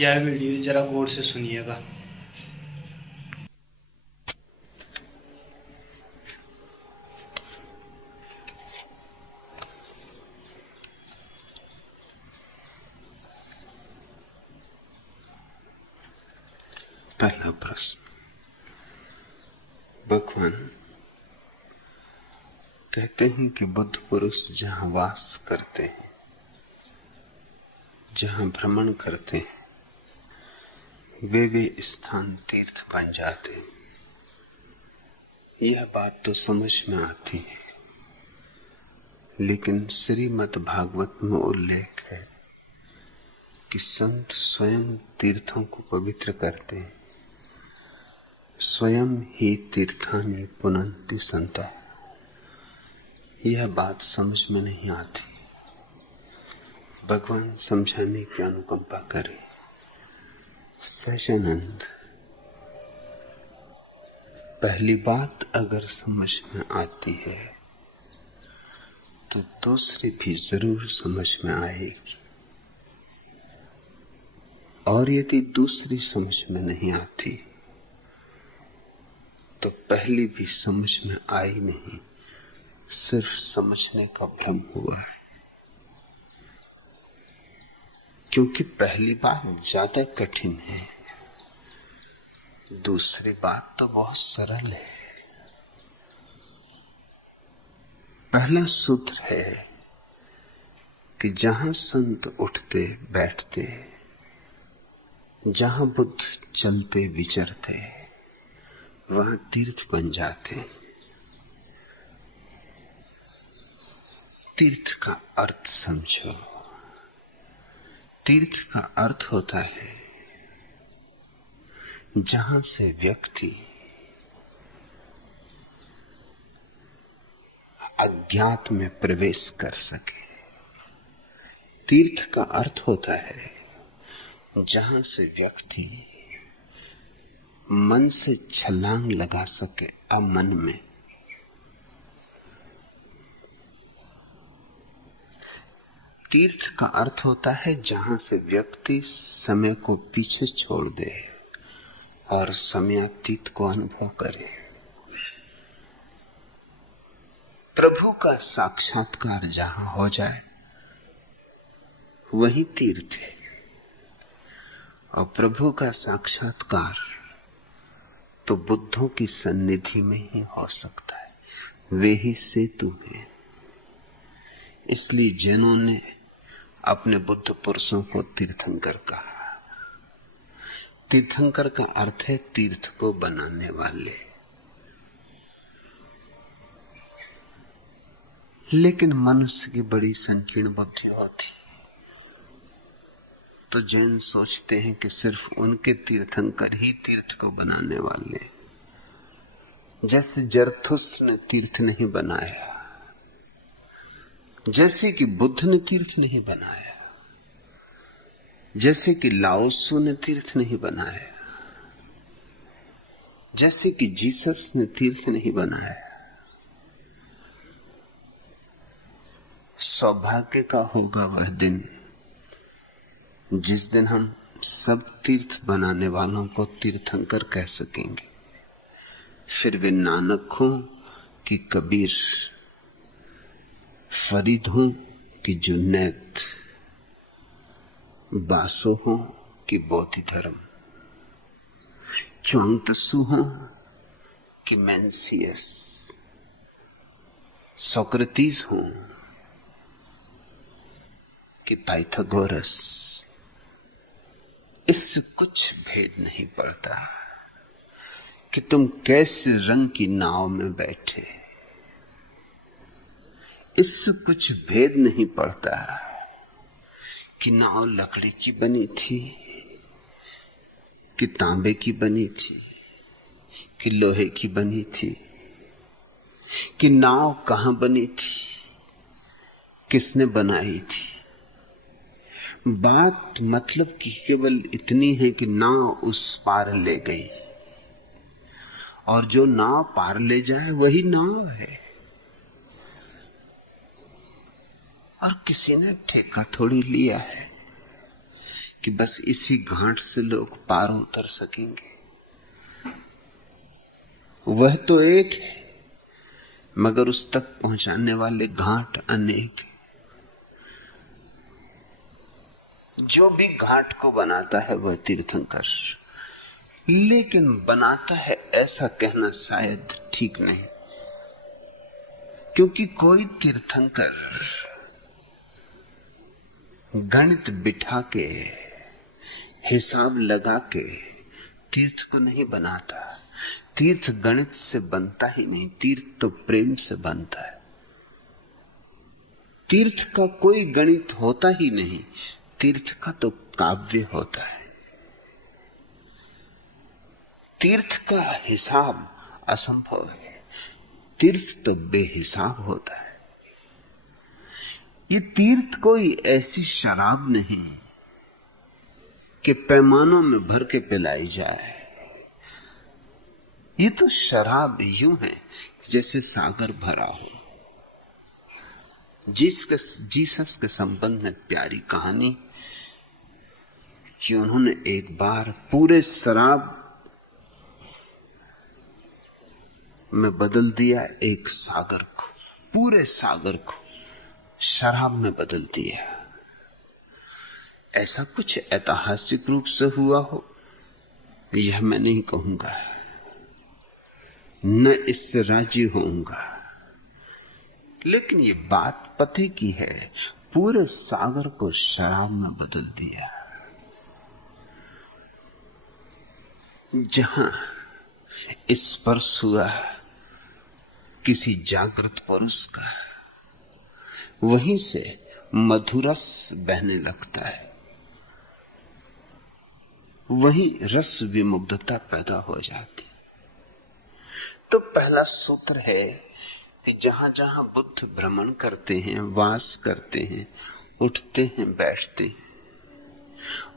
यह वीडियो जरा गौर से सुनिएगा। पहला प्रश्न। भगवान कहते हैं कि बुद्ध पुरुष जहां वास करते हैं, जहां भ्रमण करते हैं, वे स्थान तीर्थ बन जाते हैं। यह बात तो समझ में आती है, लेकिन श्रीमद् भागवत में उल्लेख है कि संत स्वयं तीर्थों को पवित्र करते हैं। स्वयं ही तीर्थानि पुनन्ति संतः। यह बात समझ में नहीं आती। भगवान समझाने की अनुकंपा करें। सहजानंद, पहली बात अगर समझ में आती है तो दूसरी भी जरूर समझ में आएगी, और यदि दूसरी समझ में नहीं आती तो पहली भी समझ में आई नहीं, सिर्फ समझने का भ्रम हुआ है। क्योंकि पहली बात ज्यादा कठिन है, दूसरी बात तो बहुत सरल है। पहला सूत्र है कि जहां संत उठते बैठते, जहां बुद्ध चलते विचरते, वहां तीर्थ बन जाते। तीर्थ का अर्थ समझो। तीर्थ का अर्थ होता है जहां से व्यक्ति अज्ञात में प्रवेश कर सके। तीर्थ का अर्थ होता है जहां से व्यक्ति मन से छलांग लगा सके अमन में। तीर्थ का अर्थ होता है जहां से व्यक्ति समय को पीछे छोड़ दे और समयातीत को अनुभव करे। प्रभु का साक्षात्कार जहां हो जाए वही तीर्थ है। और प्रभु का साक्षात्कार तो बुद्धों की सन्निधि में ही हो सकता है, वे ही सेतु हैं। इसलिए जैनों ने अपने बुद्ध पुरुषों को तीर्थंकर कहा। तीर्थंकर का अर्थ है तीर्थ को बनाने वाले। लेकिन मनुष्य की बड़ी संकीर्ण बुद्धि होती, तो जैन सोचते हैं कि सिर्फ उनके तीर्थंकर ही तीर्थ को बनाने वाले। जैसे जरथुस ने तीर्थ नहीं बनाया, जैसे कि बुद्ध ने तीर्थ नहीं बनाया, जैसे कि लाओसु ने तीर्थ नहीं बनाया, जैसे कि जीसस ने तीर्थ नहीं बनाया। सौभाग्य का होगा वह दिन जिस दिन हम सब तीर्थ बनाने वालों को तीर्थंकर कह सकेंगे। फिर वे नानक हो कि कबीर, फरीद हो कि जुन्नैद, बासो हो कि बोधि धर्म, च्वांगत्सु हो कि मेंसियस, सोक्रेटिस हो कि पाइथागोरस, इससे कुछ भेद नहीं पड़ता कि तुम कैसे रंग की नाव में बैठे। इससे कुछ भेद नहीं पड़ता कि नाव लकड़ी की बनी थी कि तांबे की बनी थी कि लोहे की बनी थी, कि नाव कहां बनी थी, किसने बनाई थी। बात मतलब कि केवल इतनी है कि नाव उस पार ले गई, और जो नाव पार ले जाए वही नाव है। और किसी ने ठेका थोड़ी लिया है कि बस इसी घाट से लोग पार उतर सकेंगे। वह तो एक है, मगर उस तक पहुंचाने वाले घाट अनेक हैं। जो भी घाट को बनाता है वह तीर्थंकर, लेकिन बनाता है ऐसा कहना शायद ठीक नहीं, क्योंकि कोई तीर्थंकर गणित बिठा के, हिसाब लगा के तीर्थ को नहीं बनाता। तीर्थ गणित से बनता ही नहीं, तीर्थ तो प्रेम से बनता है। तीर्थ का कोई गणित होता ही नहीं, तीर्थ का तो काव्य होता है। तीर्थ का हिसाब असंभव है, तीर्थ तो बेहिसाब होता है। ये तीर्थ कोई ऐसी शराब नहीं कि पैमानों में भर के पिलाई जाए। ये तो शराब यूं है जैसे सागर भरा हो। जीसस के संबंध में प्यारी कहानी कि उन्होंने एक बार पूरे शराब में बदल दिया एक सागर को, पूरे सागर को शराब में बदल दिया। ऐसा कुछ ऐतिहासिक रूप से हुआ हो यह मैं नहीं कहूंगा, न इससे राजी होऊंगा, लेकिन ये बात पते की है, पूरे सागर को शराब में बदल दिया। जहां स्पर्श हुआ किसी जागृत पुरुष का, वहीं से मधुरस बहने लगता है, वहीं रस विमुग्धता पैदा हो जाती। तो पहला सूत्र है कि जहां जहां बुद्ध भ्रमण करते हैं, वास करते हैं, उठते हैं, बैठते हैं,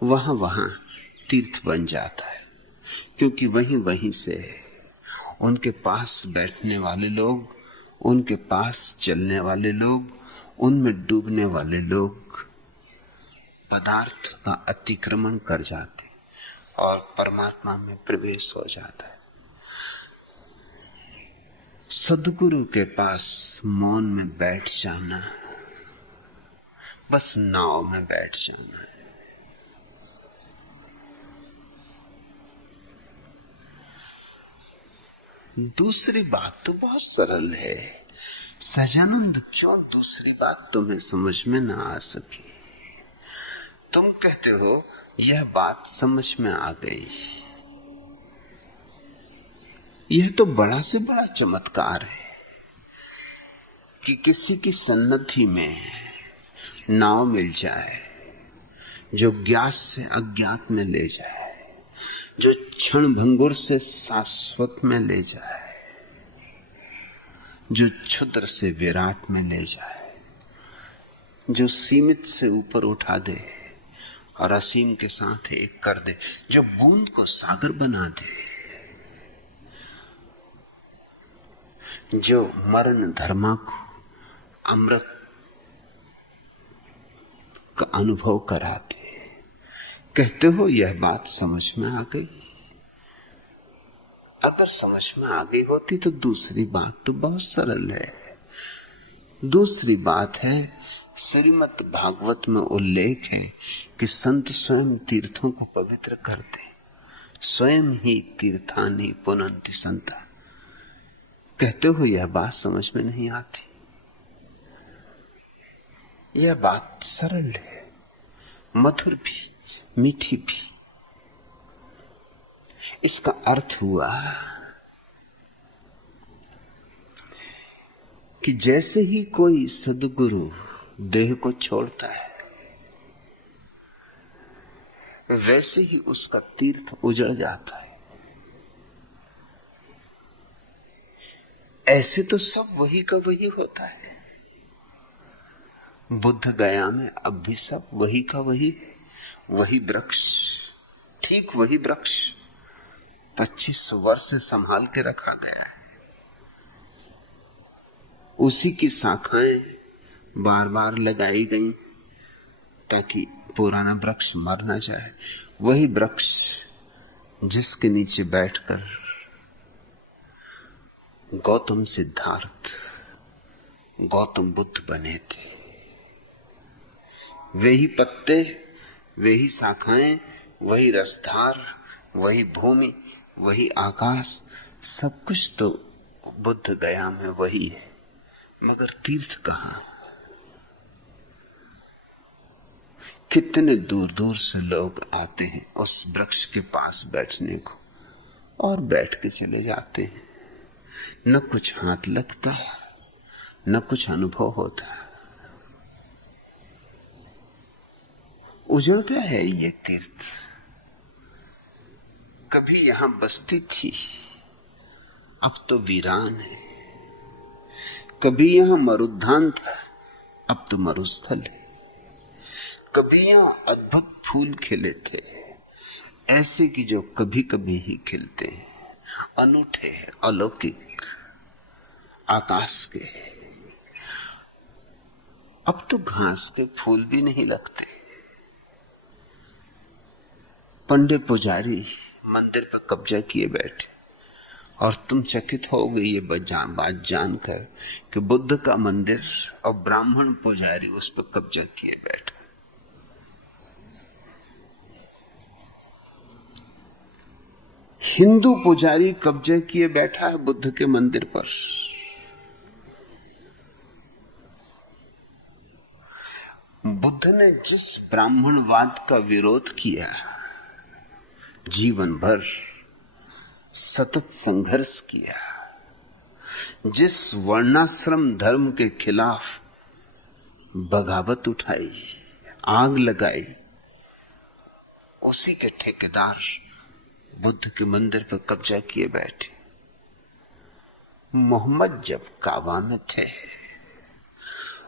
वहां वहां तीर्थ बन जाता है, क्योंकि वहीं वहीं से उनके पास बैठने वाले लोग, उनके पास चलने वाले लोग, उनमें डूबने वाले लोग पदार्थ का अतिक्रमण कर जाते और परमात्मा में प्रवेश हो जाता है। सद्गुरु के पास मौन में बैठ जाना, बस नाव में बैठ जाना है। दूसरी बात तो बहुत सरल है। सजानंद, क्यों दूसरी बात तुम्हें समझ में ना आ सकी? तुम कहते हो यह बात समझ में आ गई। यह तो बड़ा से बड़ा चमत्कार है कि किसी की सन्निधि में नाव मिल जाए जो ज्ञात से अज्ञात में ले जाए, जो क्षण भंगुर से शाश्वत में ले जाए, जो क्षुद्र से विराट में ले जाए, जो सीमित से ऊपर उठा दे और असीम के साथ एक कर दे, जो बूंद को सागर बना दे, जो मरण धर्मा को अमृत का अनुभव कराते। कहते हो यह बात समझ में आ गई? अगर समझ में आ गई होती तो दूसरी बात तो बहुत सरल है। दूसरी बात है, श्रीमद् भागवत में उल्लेख है कि संत स्वयं तीर्थों को पवित्र करते, स्वयं ही तीर्थानि पुनन्ति संता। कहते हो यह बात समझ में नहीं आती? यह बात सरल है, मधुर भी, मीठी भी। इसका अर्थ हुआ कि जैसे ही कोई सद्गुरु देह को छोड़ता है, वैसे ही उसका तीर्थ उजड़ जाता है। ऐसे तो सब वही का वही होता है। बुद्ध गया में अब भी सब वही का वही, वही वृक्ष, ठीक वही वृक्ष 2500 वर्ष से संभाल के रखा गया है। उसी की शाखाएं बार बार लगाई गई ताकि पुराना वृक्ष मर ना जाए। वही वृक्ष जिसके नीचे बैठकर गौतम सिद्धार्थ, गौतम बुद्ध बने थे। वही पत्ते, वही शाखाएं, वही रसधार, वही भूमि, वही आकाश, सब कुछ तो बुद्ध गया में वही है, मगर तीर्थ कहाँ? कितने दूर दूर से लोग आते हैं उस वृक्ष के पास बैठने को, और बैठ के चले जाते हैं। न कुछ हाथ लगता, न कुछ अनुभव होता। उजड़ गया है ये तीर्थ। कभी यहां बस्ती थी, अब तो वीरान है। कभी यहां मरुद्यान था, अब तो मरुस्थल है। कभी यहां अद्भुत फूल खिले थे, ऐसे कि जो कभी कभी ही खिलते हैं, अनूठे, अलौकिक, आकाश के। अब तो घास के फूल भी नहीं लगते। पंडित पुजारी मंदिर पर कब्जा किए बैठे, और तुम चकित हो गई ये बात जानकर कि बुद्ध का मंदिर और ब्राह्मण पुजारी उस पर कब्जा किए बैठे। हिंदू पुजारी कब्जा किए बैठा है बुद्ध के मंदिर पर। बुद्ध ने जिस ब्राह्मणवाद का विरोध किया, जीवन भर सतत संघर्ष किया, जिस वर्णाश्रम धर्म के खिलाफ बगावत उठाई, आग लगाई, उसी के ठेकेदार बुद्ध के मंदिर पर कब्जा किए बैठे। मोहम्मद जब काबा में थे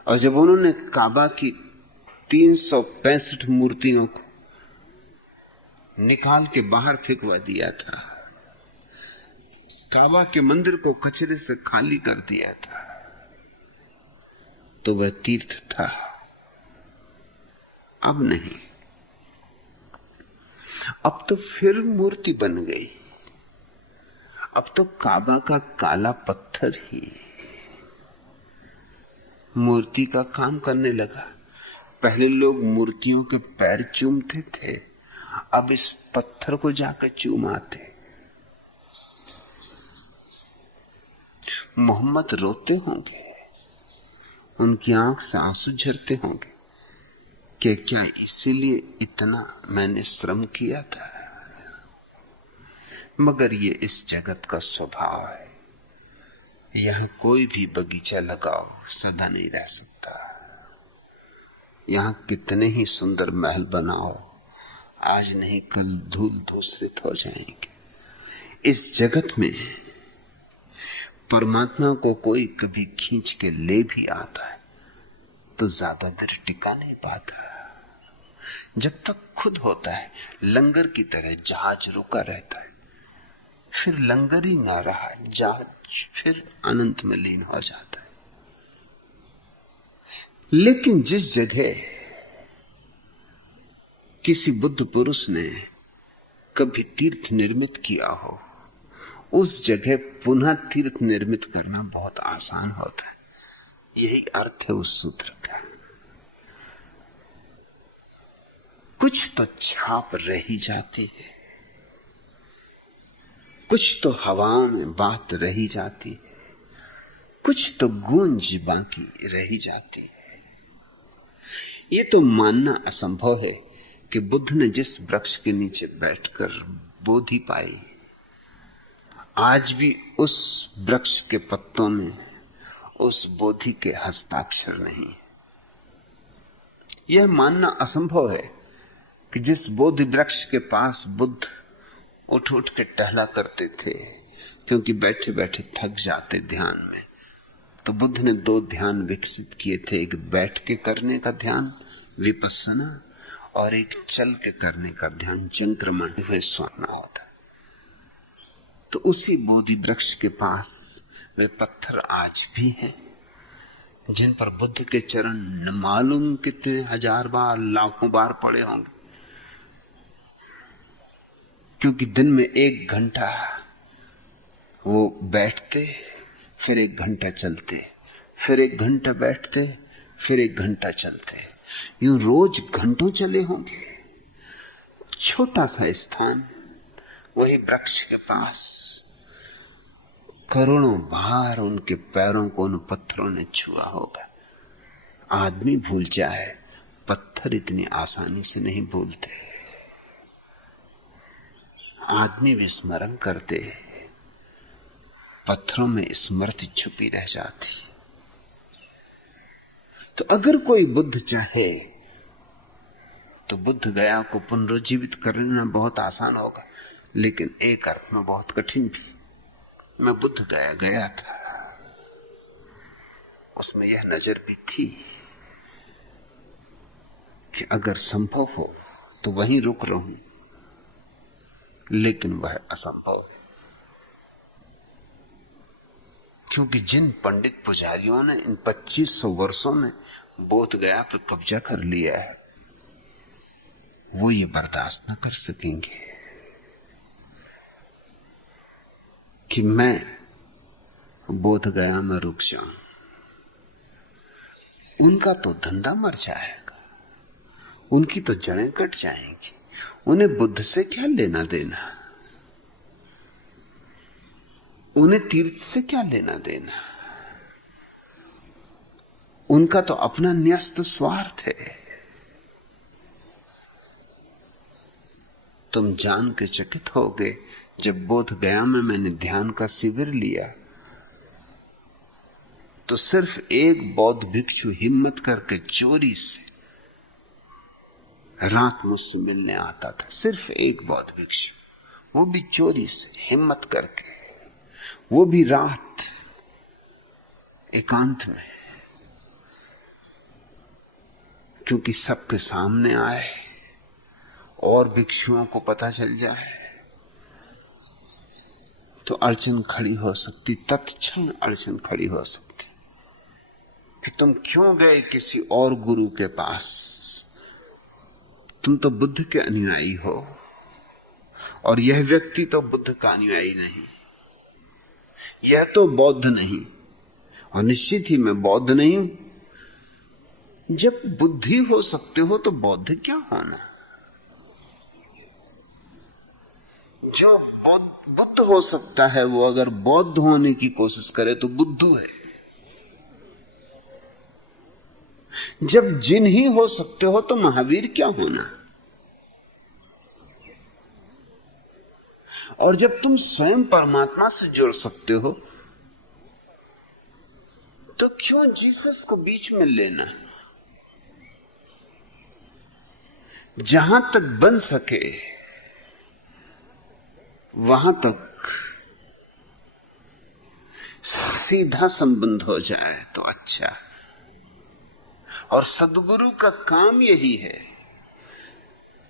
और जब उन्होंने काबा की 365 मूर्तियों को निकाल के बाहर फेंकवा दिया था, काबा के मंदिर को कचरे से खाली कर दिया था, तो वह तीर्थ था। अब नहीं, अब तो फिर मूर्ति बन गई। अब तो काबा का काला पत्थर ही मूर्ति का काम करने लगा। पहले लोग मूर्तियों के पैर चूमते थे, अब इस पत्थर को जाकर चूमाते। मोहम्मद रोते होंगे, उनकी आंख से आंसू झरते होंगे कि क्या इसीलिए इतना मैंने श्रम किया था। मगर ये इस जगत का स्वभाव है। यहां कोई भी बगीचा लगाओ सदा नहीं रह सकता। यहां कितने ही सुंदर महल बनाओ, आज नहीं कल धूल धूसरित हो जाएंगे। इस जगत में परमात्मा को कोई कभी खींच के ले भी आता है तो ज्यादा देर टिका नहीं पाता। जब तक खुद होता है, लंगर की तरह जहाज रुका रहता है, फिर लंगर ही ना रहा, जहाज फिर अनंत में लीन हो जाता है। लेकिन जिस जगह किसी बुद्ध पुरुष ने कभी तीर्थ निर्मित किया हो, उस जगह पुनः तीर्थ निर्मित करना बहुत आसान होता है। यही अर्थ है उस सूत्र का। कुछ तो छाप रही जाती है, कुछ तो हवाओं में बात रही जाती है, कुछ तो गूंज बाकी रही जाती है। ये तो मानना असंभव है कि बुद्ध ने जिस वृक्ष के नीचे बैठकर बोधि पाई, आज भी उस वृक्ष के पत्तों में उस बोधि के हस्ताक्षर नहीं। यह मानना असंभव है कि जिस बोधि वृक्ष के पास बुद्ध उठ उठ के टहला करते थे, क्योंकि बैठे बैठे थक जाते ध्यान में, तो बुद्ध ने 2 ध्यान विकसित किए थे। एक बैठ के करने का ध्यान विपस्सना, और एक चल के करने का ध्यान चंक्रमण हुए स्वप्न होता। तो उसी बोधि वृक्ष के पास वे पत्थर आज भी हैं जिन पर बुद्ध के चरण न मालूम कितने हजार बार लाखों बार पड़े होंगे, क्योंकि दिन में 1 घंटा वो बैठते, फिर 1 घंटा चलते, फिर 1 घंटा बैठते, फिर 1 घंटा चलते, यूं रोज घंटों चले होंगे। छोटा सा स्थान, वही वृक्ष के पास, करोड़ों बार उनके पैरों को उन पत्थरों ने छुआ होगा। आदमी भूल जाए, पत्थर इतनी आसानी से नहीं भूलते। आदमी विस्मरण करते, पत्थरों में स्मृति छुपी रह जाती। तो अगर कोई बुद्ध चाहे तो बुद्ध गया को पुनरुज्जीवित करना बहुत आसान होगा, लेकिन एक अर्थ में बहुत कठिन भी। मैं बुद्ध गया गया था, उसमें यह नजर भी थी कि अगर संभव हो तो वहीं रुक रहूं, लेकिन वह असंभव है। क्योंकि जिन पंडित पुजारियों ने इन 2500 वर्षों में बोध गया पर कब्जा कर लिया है, वो ये बर्दाश्त न कर सकेंगे कि मैं बोध गया में रुक जाऊं। उनका तो धंधा मर जाएगा, उनकी तो जड़ें कट जाएंगी। उन्हें बुद्ध से क्या लेना देना, उन्हें तीर्थ से क्या लेना देना। उनका तो अपना न्यस्त स्वार्थ है। तुम जान के चकित होगे, जब बोध गया में मैंने ध्यान का शिविर लिया तो सिर्फ एक बौद्ध भिक्षु हिम्मत करके चोरी से रात मुझसे मिलने आता था। सिर्फ एक बौद्ध भिक्षु, वो भी चोरी से हिम्मत करके, वो भी रात एकांत में, क्योंकि सबके सामने आए और भिक्षुओं को पता चल जाए तो अड़चन खड़ी हो सकती, तत्क्षण अड़चन खड़ी हो सकती कि तुम क्यों गए किसी और गुरु के पास, तुम तो बुद्ध के अनुयायी हो और यह व्यक्ति तो बुद्ध का अनुयायी नहीं, यह तो बौद्ध नहीं, और निश्चित ही मैं बौद्ध नहीं हूं। जब बुद्धि हो सकते हो तो बौद्ध क्या होना। जो बुद्ध हो सकता है वो अगर बौद्ध होने की कोशिश करे तो बुद्धू है। जब जिन ही हो सकते हो तो महावीर क्या होना। और जब तुम स्वयं परमात्मा से जुड़ सकते हो तो क्यों जीसस को बीच में लेना। जहां तक बन सके वहां तक सीधा संबंध हो जाए तो अच्छा। और सद्गुरु का काम यही है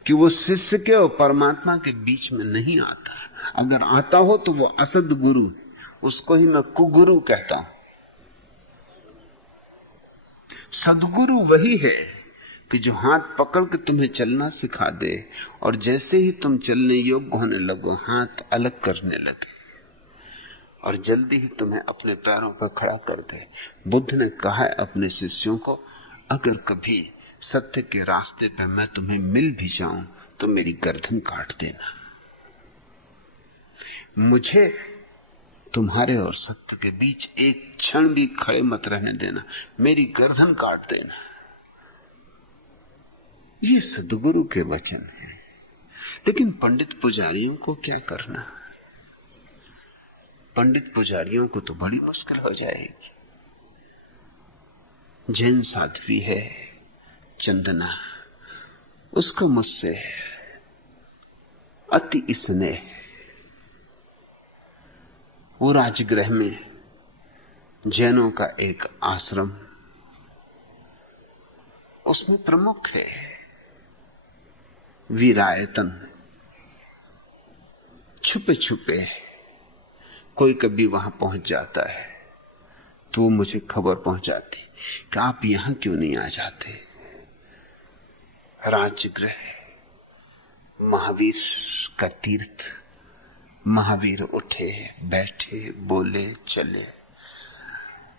कि वो शिष्य के और परमात्मा के बीच में नहीं आता। अगर आता हो तो वो असद्गुरु, उसको ही मैं कुगुरु कहता हूं। सद्गुरु वही है कि जो हाथ पकड़ के तुम्हें चलना सिखा दे और जैसे ही तुम चलने योग्य होने लगो हाथ अलग करने लगे और जल्दी ही तुम्हें अपने पैरों पर खड़ा कर दे। बुद्ध ने कहा है अपने शिष्यों को, अगर कभी सत्य के रास्ते पे मैं तुम्हें मिल भी जाऊं तो मेरी गर्दन काट देना। मुझे तुम्हारे और सत्य के बीच एक क्षण भी खड़े मत रहने देना, मेरी गर्दन काट देना। ये सद्गुरु के वचन है। लेकिन पंडित पुजारियों को क्या करना। पंडित पुजारियों को तो बड़ी मुश्किल हो जाएगी। जैन साध्वी है चंदना, उसको मुझसे अति स्नेह। वो राजगृह में जैनों का एक आश्रम, उसमें प्रमुख है वीरायतन। छुपे छुपे कोई कभी वहां पहुंच जाता है तो वो मुझे खबर पहुंचाती, कि आप यहां क्यों नहीं आ जाते। राजगृह महावीर का तीर्थ, महावीर उठे बैठे बोले चले।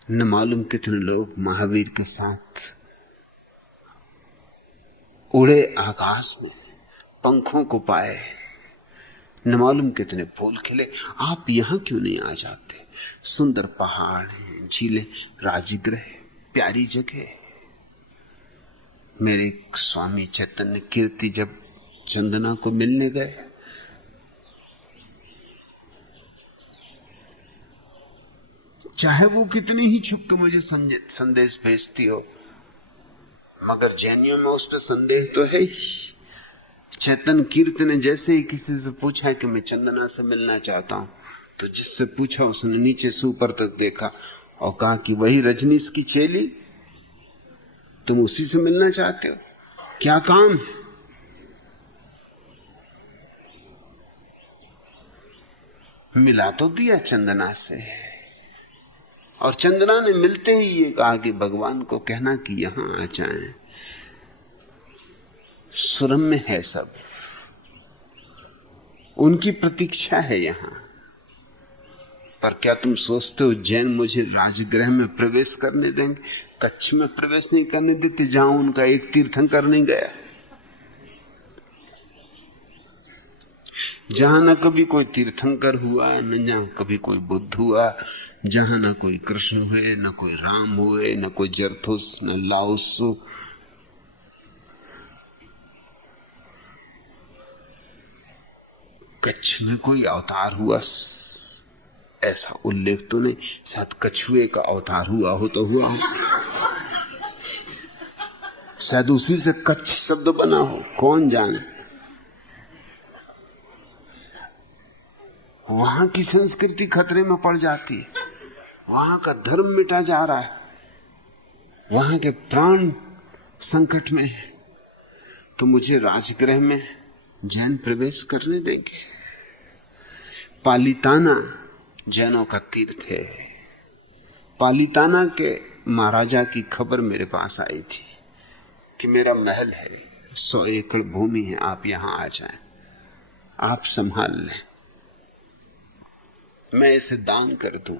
न मालूम कितने लोग महावीर के साथ उड़े आकाश में, पंखों को पाए, न मालूम कितने फूल खिले। आप यहां क्यों नहीं आ जाते। सुंदर पहाड़, झीलें, राजगृह, प्यारी जगह। मेरे स्वामी चैतन्य कीर्ति जब चंदना को मिलने गए, चाहे वो कितनी ही छुप के मुझे संदेश भेजती हो, मगर जैनियों में उस पर संदेह तो है ही। चैतन्य कीर्ति ने जैसे ही किसी से पूछा कि मैं चंदना से मिलना चाहता हूं, तो जिससे पूछा उसने नीचे से ऊपर तक देखा और कहा कि वही रजनीश की चेली, तुम उसी से मिलना चाहते हो, क्या काम है। मिला तो दिया चंदना से, और चंदना ने मिलते ही ये कहा कि भगवान को कहना कि यहां आ जाएं, सुरम में है सब, उनकी प्रतीक्षा है यहां। पर क्या तुम सोचते हो जैन मुझे राजगृह में प्रवेश करने देंगे? कच्छ में प्रवेश नहीं करने देते जहां उनका एक तीर्थंकर नहीं गया, जहां न कभी कोई तीर्थंकर हुआ, न जहां कभी कोई बुद्ध हुआ, जहां न कोई कृष्ण हुए, न कोई राम हुए, न कोई जरथुस, न लाओसु। कच्छ में कोई अवतार हुआ ऐसा उल्लेख तो नहीं, शायद कछुए का अवतार हुआ हो तो हुआ हो, शायद उसी से कच्छ शब्द बना हो, कौन जाने। वहां की संस्कृति खतरे में पड़ जाती है, वहां का धर्म मिटा जा रहा है, वहां के प्राण संकट में है, तो मुझे राजगृह में जैन प्रवेश करने देंगे? पालिताना जैनों का तीर्थ है। पालिताना के महाराजा की खबर मेरे पास आई थी कि मेरा महल है, 100 एकड़ भूमि है, आप यहां आ जाएं, आप संभाल लें, मैं इसे दान कर दूं।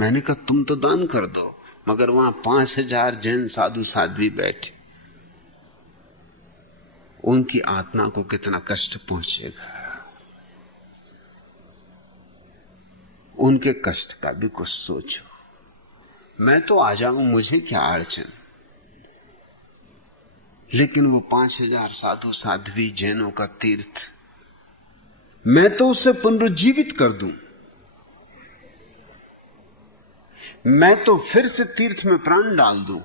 मैंने कहा तुम तो दान कर दो, मगर वहां 5000 जैन साधु साध्वी बैठे, उनकी आत्मा को कितना कष्ट पहुंचेगा। उनके कष्ट का भी कुछ सोचो। मैं तो आ जाऊं, मुझे क्या अड़चन, लेकिन वो 5000 साधु साध्वी जैनों का तीर्थ, मैं तो उसे पुनरुज्जीवित कर दूं, मैं तो फिर से तीर्थ में प्राण डाल दूं।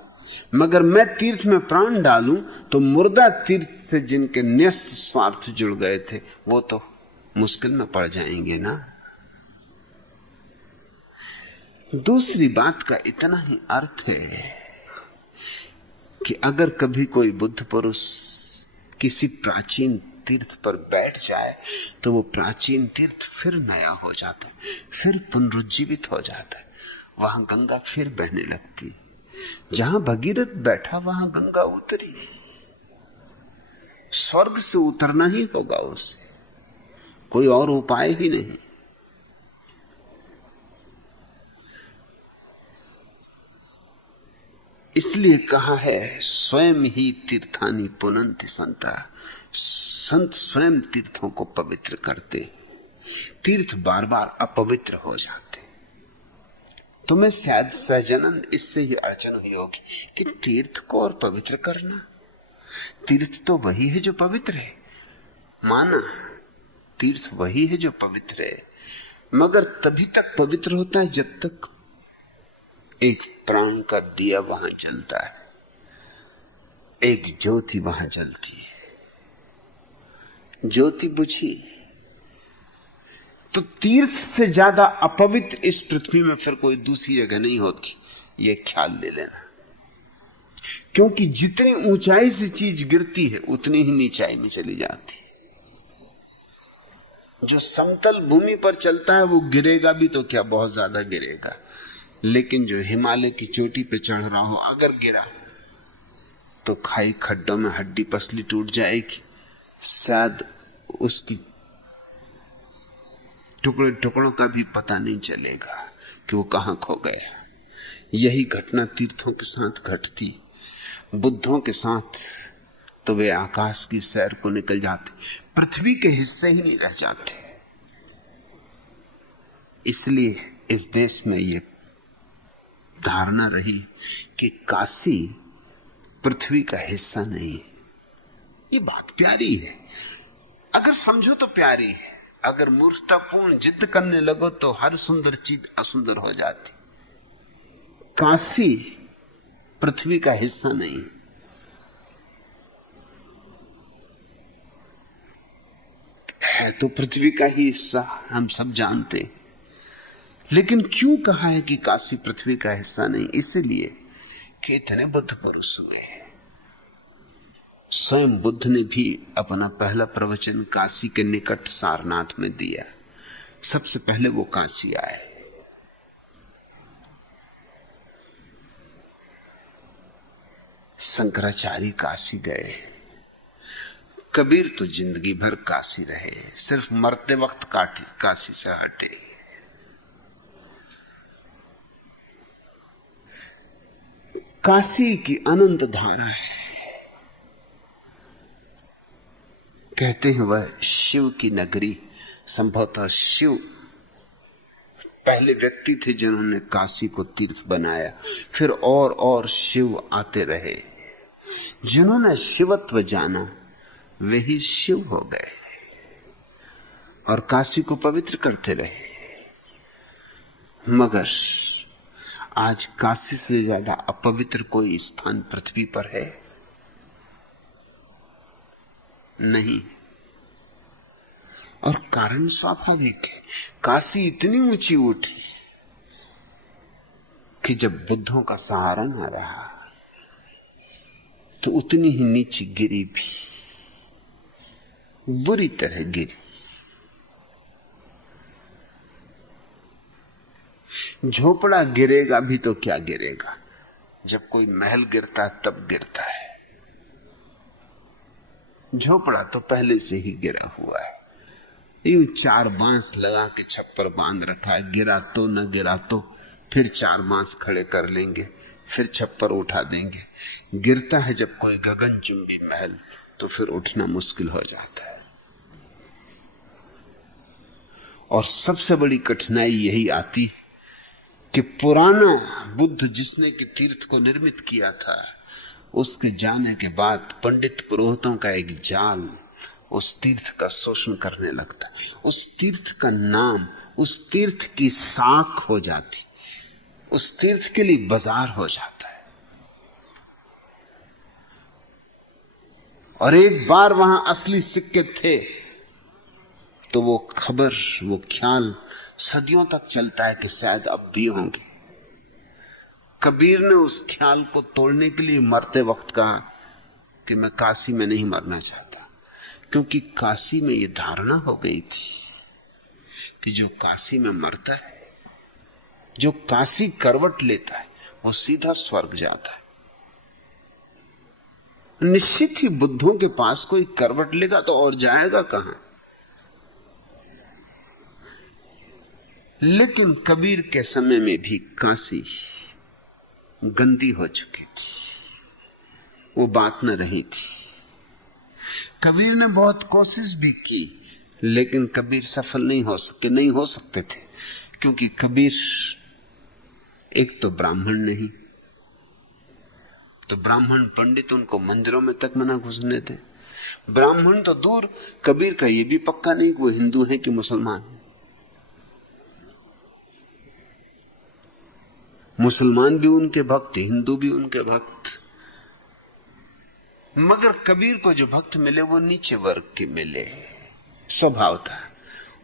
मगर मैं तीर्थ में प्राण डालूं तो मुर्दा तीर्थ से जिनके न्यस्त स्वार्थ जुड़ गए थे वो तो मुश्किल में पड़ जाएंगे ना। दूसरी बात का इतना ही अर्थ है कि अगर कभी कोई बुद्ध पुरुष किसी प्राचीन तीर्थ पर बैठ जाए तो वो प्राचीन तीर्थ फिर नया हो जाता है, फिर पुनरुज्जीवित हो जाता है। वहां गंगा फिर बहने लगती, जहां भगीरथ बैठा वहां गंगा उतरी। स्वर्ग से उतरना ही होगा उसे, कोई और उपाय ही नहीं। इसलिए कहा है स्वयं ही तीर्थानि पुनन्ति संता, संत स्वयं तीर्थों को पवित्र करते, तीर्थ बार बार अपवित्र हो जाते। तुम्हें शायद सहजानंद इससे ही अड़चन हुई होगी कि तीर्थ को और पवित्र करना, तीर्थ तो वही है जो पवित्र है, माना तीर्थ वही है जो पवित्र है, मगर तभी तक पवित्र होता है जब तक एक प्राण का दिया वहां जलता है, एक ज्योति वहां जलती है। ज्योति बुझी तो तीर्थ से ज्यादा अपवित्र इस पृथ्वी में फिर कोई दूसरी जगह नहीं होती, ये ख्याल ले लेना। क्योंकि जितनी ऊंचाई से चीज गिरती है उतनी ही नीचाई में चली जाती है। जो समतल भूमि पर चलता है वो गिरेगा भी तो क्या, बहुत ज्यादा गिरेगा। लेकिन जो हिमालय की चोटी पे चढ़ रहा हो अगर गिरा तो खाई खड्डों में हड्डी पसली टूट जाएगी, शायद उसकी टुकड़े टुकड़ों का भी पता नहीं चलेगा कि वो कहां खो गया। यही घटना तीर्थों के साथ घटती, बुद्धों के साथ तो वे आकाश की सैर को निकल जाते, पृथ्वी के हिस्से ही नहीं रह जाते। इसलिए इस देश में ये धारणा रही कि काशी पृथ्वी का हिस्सा नहीं है। ये बात प्यारी है, अगर समझो तो प्यारी है, अगर मूर्खतापूर्ण जिद करने लगो तो हर सुंदर चीज असुंदर हो जाती। काशी पृथ्वी का हिस्सा नहीं है, तो पृथ्वी का ही हिस्सा हम सब जानते हैं। लेकिन क्यों कहा है कि काशी पृथ्वी का हिस्सा नहीं? इसलिए कि इतने बुद्ध पुरुष हुए। स्वयं बुद्ध ने भी अपना पहला प्रवचन काशी के निकट सारनाथ में दिया। सबसे पहले वो काशी आए। शंकराचार्य काशी गए, कबीर तो जिंदगी भर काशी रहे, सिर्फ मरते वक्त काशी से हटे। काशी की अनंत धारा है। कहते हैं वह शिव की नगरी, संभवतः शिव पहले व्यक्ति थे जिन्होंने काशी को तीर्थ बनाया, फिर और शिव आते रहे। जिन्होंने शिवत्व जाना वे ही शिव हो गए और काशी को पवित्र करते रहे। मगर आज काशी से ज्यादा अपवित्र कोई स्थान पृथ्वी पर है नहीं। और कारण स्वाभाविक है, काशी इतनी ऊंची उठी कि जब बुद्धों का सहारा न रहा तो उतनी ही नीचे गिरी भी, बुरी तरह गिरी। झोपड़ा गिरेगा भी तो क्या गिरेगा, जब कोई महल गिरता है तब गिरता है। झोपड़ा तो पहले से ही गिरा हुआ है, यूं चार बांस लगा के छप्पर बांध रखा है, गिरा तो न गिरा तो फिर चार बांस खड़े कर लेंगे, फिर छप्पर उठा देंगे। गिरता है जब कोई गगनचुंबी महल तो फिर उठना मुश्किल हो जाता है। और सबसे बड़ी कठिनाई यही आती है कि पुराना बुद्ध जिसने कि तीर्थ को निर्मित किया था, उसके जाने के बाद पंडित पुरोहितों का एक जाल उस तीर्थ का शोषण करने लगता है। उस तीर्थ का नाम, उस तीर्थ की साख हो जाती, उस तीर्थ के लिए बाजार हो जाता है। और एक बार वहां असली सिक्के थे तो वो खबर, वो ख्याल सदियों तक चलता है कि शायद अब भी होंगे। कबीर ने उस ख्याल को तोड़ने के लिए मरते वक्त कहा कि मैं काशी में नहीं मरना चाहता, क्योंकि काशी में ये धारणा हो गई थी कि जो काशी में मरता है, जो काशी करवट लेता है, वो सीधा स्वर्ग जाता है। निश्चित ही बुद्धों के पास कोई करवट लेगा तो और जाएगा कहां। लेकिन कबीर के समय में भी काशी गंदी हो चुकी थी, वो बात न रही थी। कबीर ने बहुत कोशिश भी की, लेकिन कबीर सफल नहीं हो सकते थे, क्योंकि कबीर एक तो ब्राह्मण नहीं, तो ब्राह्मण पंडित उनको मंदिरों में तक मना घुसने थे। ब्राह्मण तो दूर, कबीर का ये भी पक्का नहीं कि वो हिंदू है कि मुसलमान। मुसलमान भी उनके भक्त, हिंदू भी उनके भक्त। मगर कबीर को जो भक्त मिले वो नीचे वर्ग के मिले। स्वभाव था,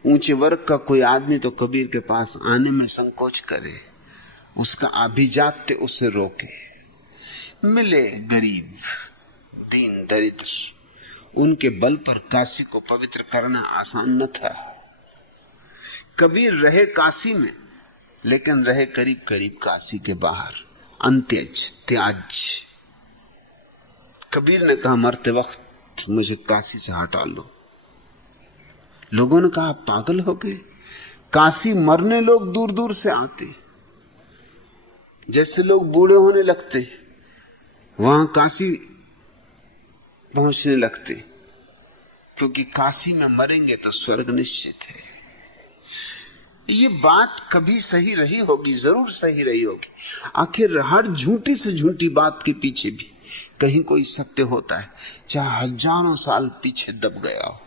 ऊंचे वर्ग का कोई आदमी तो कबीर के पास आने में संकोच करे, उसका अभिजात्य उसे रोके। मिले गरीब, दीन, दरिद्र, उनके बल पर काशी को पवित्र करना आसान न था। कबीर रहे काशी में लेकिन रहे करीब करीब काशी के बाहर, अंत्यज त्याज। कबीर ने कहा मरते वक्त मुझे काशी से हटा लो। लोगों ने कहा पागल हो गए, काशी मरने लोग दूर दूर से आते, जैसे लोग बूढ़े होने लगते वहां काशी पहुंचने लगते, क्योंकि काशी में मरेंगे तो स्वर्ग निश्चित है। ये बात कभी सही रही होगी, जरूर सही रही होगी। आखिर हर झूठी से झूठी बात के पीछे भी कहीं कोई सत्य होता है, चाहे हजारों साल पीछे दब गया हो।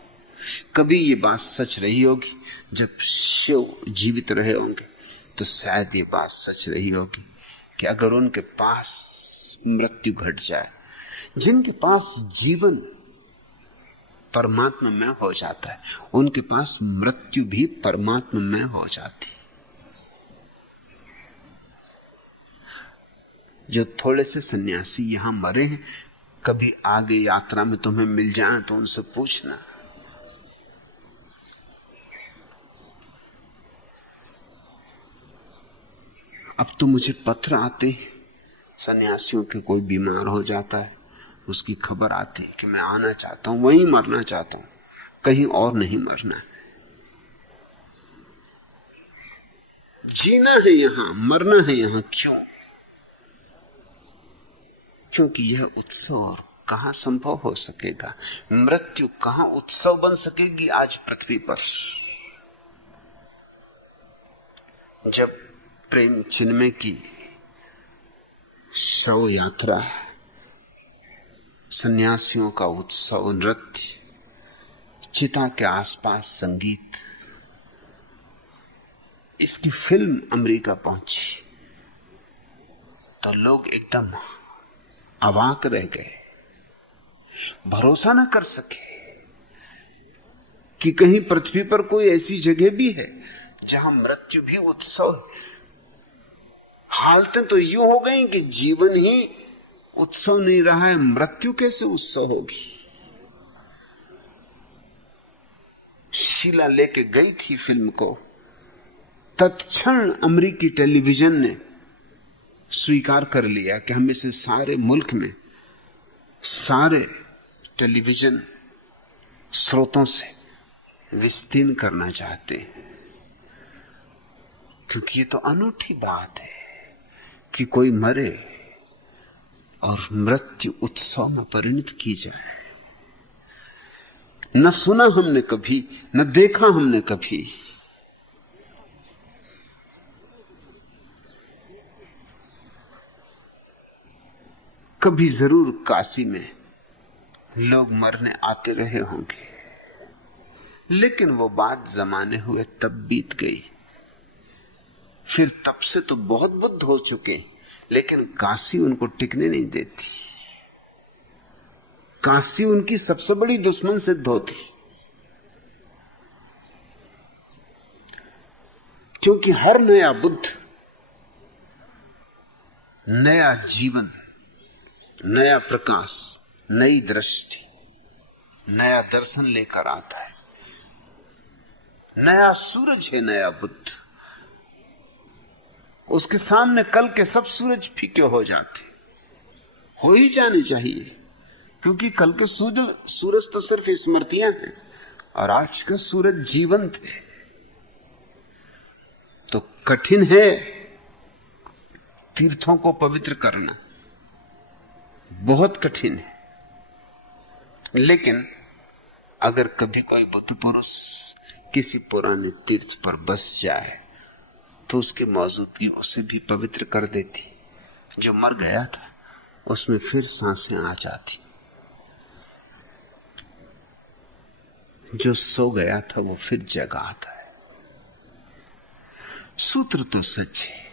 कभी ये बात सच रही होगी। जब शिव जीवित रहे होंगे तो शायद ये बात सच रही होगी कि अगर उनके पास मृत्यु घट जाए, जिनके पास जीवन परमात्मा में हो जाता है, उनके पास मृत्यु भी परमात्मा में हो जाती। जो थोड़े से सन्यासी यहां मरे हैं, कभी आगे यात्रा में तुम्हें मिल जाए तो उनसे पूछना। अब तो मुझे पत्र आते सन्यासियों के, कोई बीमार हो जाता है उसकी खबर आती कि मैं आना चाहता हूं, वहीं मरना चाहता हूं, कहीं और नहीं मरना। जीना है यहां, मरना है यहां। क्यों? क्योंकि यह उत्सव कहां संभव हो सकेगा, मृत्यु कहां उत्सव बन सकेगी आज पृथ्वी पर। जब प्रेम चिन्मय की शव यात्रा, सन्यासियों का उत्सव, नृत्य, चिता के आसपास संगीत, इसकी फिल्म अमेरिका पहुंची तो लोग एकदम अवाक रह गए, भरोसा न कर सके कि कहीं पृथ्वी पर कोई ऐसी जगह भी है जहां मृत्यु भी उत्सव है। हालतें तो यूं हो गई कि जीवन ही उत्सव नहीं रहा है, मृत्यु कैसे उत्सव होगी। शीला लेके गई थी फिल्म को, तत्क्षण अमेरिकी टेलीविजन ने स्वीकार कर लिया कि हम इसे सारे मुल्क में सारे टेलीविजन स्रोतों से विस्तीर्ण करना चाहते हैं, क्योंकि ये तो अनूठी बात है कि कोई मरे और मृत्यु उत्सव में परिणत की जाए। न सुना हमने कभी, न देखा हमने कभी। कभी जरूर काशी में लोग मरने आते रहे होंगे, लेकिन वो बात जमाने हुए तब बीत गई। फिर तब से तो बहुत बुद्ध हो चुके, लेकिन काशी उनको टिकने नहीं देती। काशी उनकी सबसे बड़ी दुश्मन सिद्ध होती, क्योंकि हर नया बुद्ध नया जीवन, नया प्रकाश, नई दृष्टि, नया दर्शन लेकर आता है। नया सूरज है नया बुद्ध। उसके सामने कल के सब सूरज फीके हो जाते, हो ही जाने चाहिए, क्योंकि कल के सूरज तो सिर्फ स्मृतियां हैं और आज का सूरज जीवंत है। तो कठिन है तीर्थों को पवित्र करना, बहुत कठिन है। लेकिन अगर कभी कोई बुद्ध पुरुष किसी पुराने तीर्थ पर बस जाए तो उसकी मौजूदगी उसे भी पवित्र कर देती। जो मर गया था उसमें फिर सांसें आ जाती, जो सो गया था वो फिर जग आता है। सूत्र तो सच है,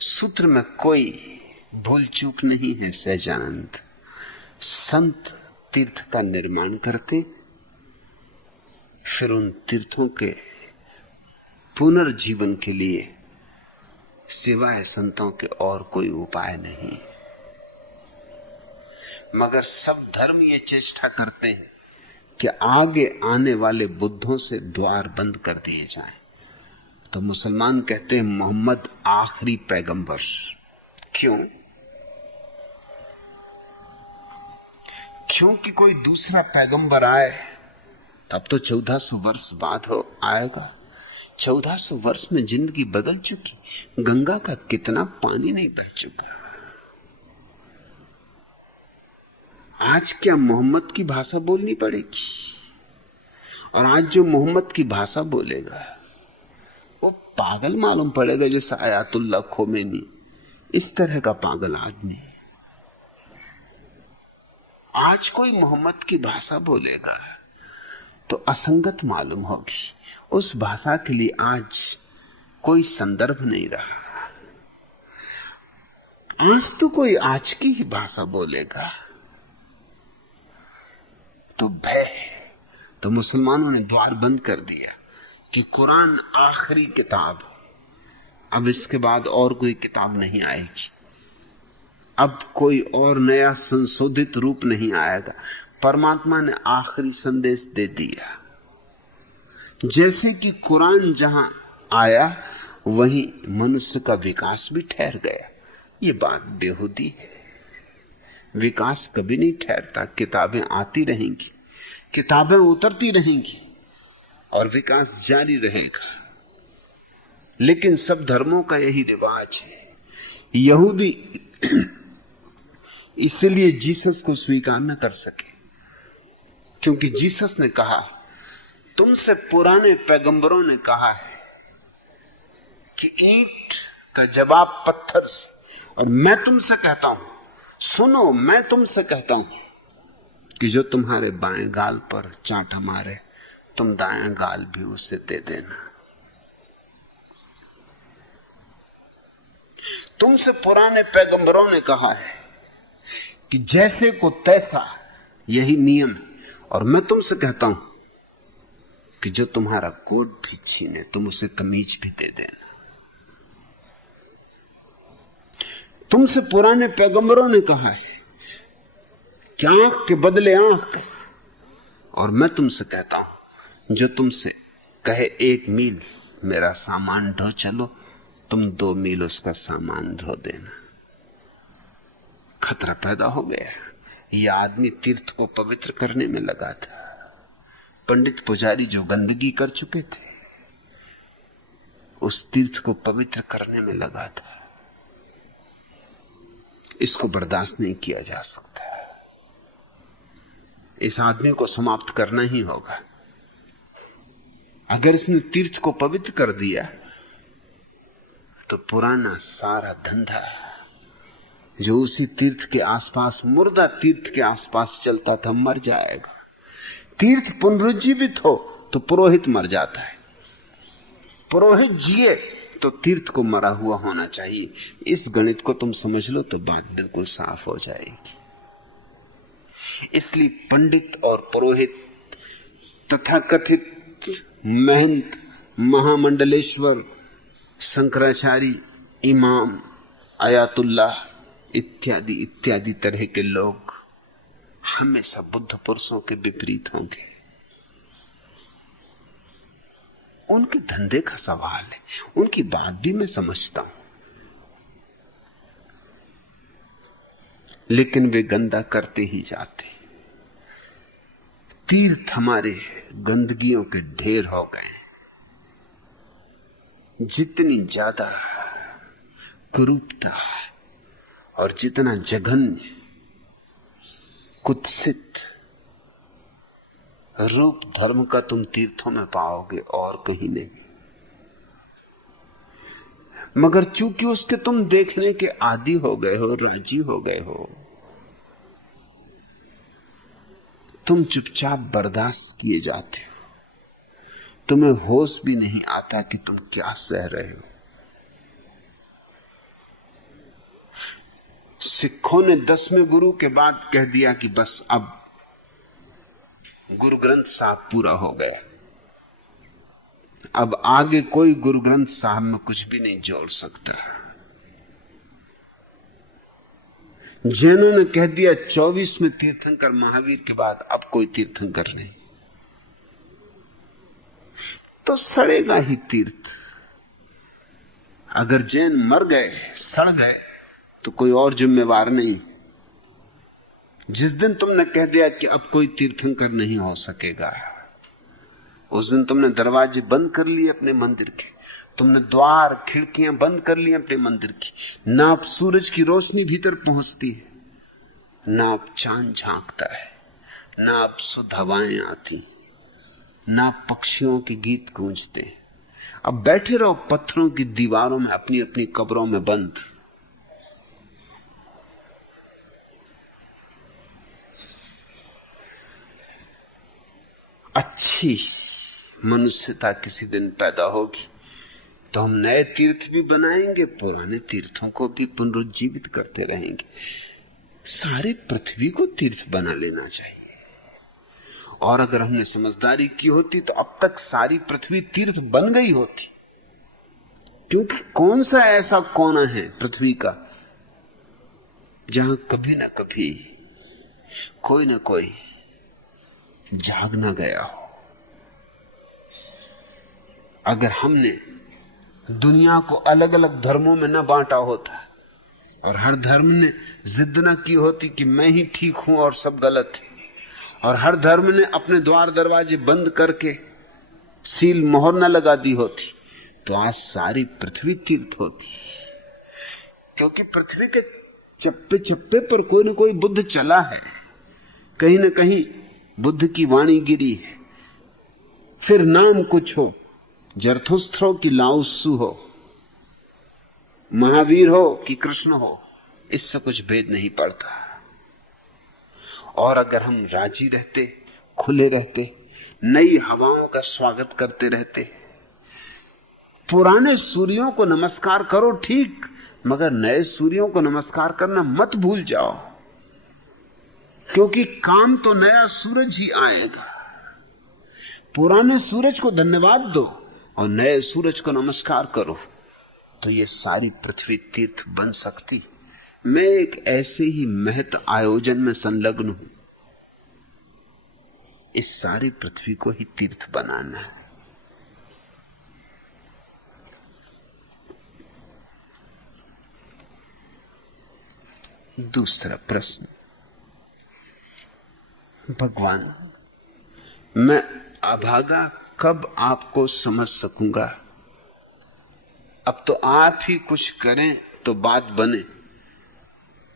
सूत्र में कोई भूल चूक नहीं है। सहजानंद संत तीर्थ का निर्माण करते, फिर उन तीर्थों के पुनर्जीवन के लिए सिवाय संतों के और कोई उपाय नहीं। मगर सब धर्म ये चेष्टा करते हैं कि आगे आने वाले बुद्धों से द्वार बंद कर दिए जाएं, तो मुसलमान कहते हैं मोहम्मद आखिरी पैगंबर। क्यों? क्योंकि कोई दूसरा पैगंबर आए तब तो 1400 वर्ष बाद हो आएगा। 1400 वर्ष में जिंदगी बदल चुकी, गंगा का कितना पानी नहीं बह चुका। आज क्या मोहम्मद की भाषा बोलनी पड़ेगी? और आज जो मोहम्मद की भाषा बोलेगा वो पागल मालूम पड़ेगा, जैसा आयतुल्लाह खोमेनी, इस तरह का पागल आदमी। आज कोई मोहम्मद की भाषा बोलेगा तो असंगत मालूम होगी। उस भाषा के लिए आज कोई संदर्भ नहीं रहा। आज तो कोई आज की ही भाषा बोलेगा तो भय। तो मुसलमानों ने द्वार बंद कर दिया कि कुरान आखिरी किताब, अब इसके बाद और कोई किताब नहीं आएगी, अब कोई और नया संशोधित रूप नहीं आएगा। परमात्मा ने आखिरी संदेश दे दिया। जैसे कि कुरान जहां आया वहीं मनुष्य का विकास भी ठहर गया। ये बात बेहूदी है। विकास कभी नहीं ठहरता। किताबें आती रहेंगी, किताबें उतरती रहेंगी और विकास जारी रहेगा। लेकिन सब धर्मों का यही रिवाज है। यहूदी इसलिए जीसस को स्वीकार न कर सके क्योंकि जीसस ने कहा, तुमसे पुराने पैगंबरों ने कहा है कि ईंट का जवाब पत्थर से, और मैं तुमसे कहता हूं, सुनो, मैं तुमसे कहता हूं कि जो तुम्हारे बाएं गाल पर चांटा मारे तुम दायां गाल भी उसे दे देना। तुमसे पुराने पैगंबरों ने कहा है कि जैसे को तैसा, यही नियम है। और मैं तुमसे कहता हूं कि जो तुम्हारा कोट भी छीने तुम उसे कमीज भी दे देना। तुमसे पुराने पैगंबरों ने कहा है कि आंख के बदले आंख, और मैं तुमसे कहता हूं जो तुमसे कहे 1 मील मेरा सामान ढो चलो, तुम 2 मील उसका सामान ढो देना। खतरा पैदा हो गया। यह आदमी तीर्थ को पवित्र करने में लगा था। पंडित पुजारी जो गंदगी कर चुके थे उस तीर्थ को पवित्र करने में लगा था। इसको बर्दाश्त नहीं किया जा सकता। इस आदमी को समाप्त करना ही होगा। अगर इसने तीर्थ को पवित्र कर दिया तो पुराना सारा धंधा जो उसी तीर्थ के आसपास, मुर्दा तीर्थ के आसपास चलता था, मर जाएगा। तीर्थ पुनरुज्जीवित हो तो पुरोहित मर जाता है, पुरोहित जिए तो तीर्थ को मरा हुआ होना चाहिए। इस गणित को तुम समझ लो तो बात बिल्कुल साफ हो जाएगी। इसलिए पंडित और पुरोहित, तथाकथित महंत, महामंडलेश्वर, शंकराचार्य, इमाम, आयतुल्लाह इत्यादि इत्यादि तरह के लोग हमेशा बुद्ध पुरुषों के विपरीत होंगे। उनके धंधे का सवाल है, उनकी बात भी मैं समझता हूं, लेकिन वे गंदा करते ही जाते। तीर्थ हमारे गंदगियों के ढेर हो गए। जितनी ज्यादा कुरूपता और जितना जघन्य कुत्सित रूप धर्म का तुम तीर्थों में पाओगे और कहीं नहीं। मगर चूंकि उसके तुम देखने के आदी हो गए हो, राजी हो गए हो, तुम चुपचाप बर्दाश्त किए जाते हो। तुम्हें होश भी नहीं आता कि तुम क्या सह रहे हो। सिखों ने 10वें गुरु के बाद कह दिया कि बस अब गुरु ग्रंथ साहब पूरा हो गया, अब आगे कोई गुरु ग्रंथ साहब में कुछ भी नहीं जोड़ सकता। जैनों ने कह दिया 24वें तीर्थंकर महावीर के बाद अब कोई तीर्थंकर नहीं। तो सड़ेगा ही तीर्थ। अगर जैन मर गए, सड़ गए, तो कोई और जिम्मेवार नहीं। जिस दिन तुमने कह दिया कि अब कोई तीर्थंकर नहीं हो सकेगा, उस दिन तुमने दरवाजे बंद कर लिए अपने मंदिर के, तुमने द्वार खिड़कियां बंद कर ली अपने मंदिर की। ना अब सूरज की रोशनी भीतर पहुंचती है, ना अब चांद झांकता है, ना अब शुद्ध हवाएं आती, ना पक्षियों के गीत गूंजते हैं। अब बैठे रहो पत्थरों की दीवारों में, अपनी अपनी कब्रों में बंद। अच्छी मनुष्यता किसी दिन पैदा होगी तो हम नए तीर्थ भी बनाएंगे, पुराने तीर्थों को भी पुनरुज्जीवित करते रहेंगे। सारे पृथ्वी को तीर्थ बना लेना चाहिए। और अगर हमने समझदारी की होती तो अब तक सारी पृथ्वी तीर्थ बन गई होती। क्योंकि कौन सा ऐसा कोना है पृथ्वी का जहां कभी ना कभी कोई ना कोई जाग ना गया हो। अगर हमने दुनिया को अलग अलग धर्मों में न बांटा होता और हर धर्म ने जिद न की होती कि मैं ही ठीक हूं और सब गलत है, और हर धर्म ने अपने द्वार दरवाजे बंद करके सील मोहर न लगा दी होती, तो आज सारी पृथ्वी तीर्थ होती। क्योंकि पृथ्वी के चप्पे चप्पे पर कोई न कोई बुद्ध चला है, कहीं न कहीं बुद्ध की वाणी गिरी है। फिर नाम कुछ हो, जरथुस्त्र हो कि लाओत्सु हो, महावीर हो कि कृष्ण हो, इससे कुछ भेद नहीं पड़ता। और अगर हम राजी रहते, खुले रहते, नई हवाओं का स्वागत करते रहते, पुराने सूर्यों को नमस्कार करो ठीक, मगर नए सूर्यों को नमस्कार करना मत भूल जाओ, क्योंकि काम तो नया सूरज ही आएगा। पुराने सूरज को धन्यवाद दो और नए सूरज को नमस्कार करो, तो ये सारी पृथ्वी तीर्थ बन सकती। मैं एक ऐसे ही महत आयोजन में संलग्न हूं। इस सारी पृथ्वी को ही तीर्थ बनाना है। दूसरा प्रश्न, भगवान, मैं अभागा कब आपको समझ सकूंगा? अब तो आप ही कुछ करें तो बात बने।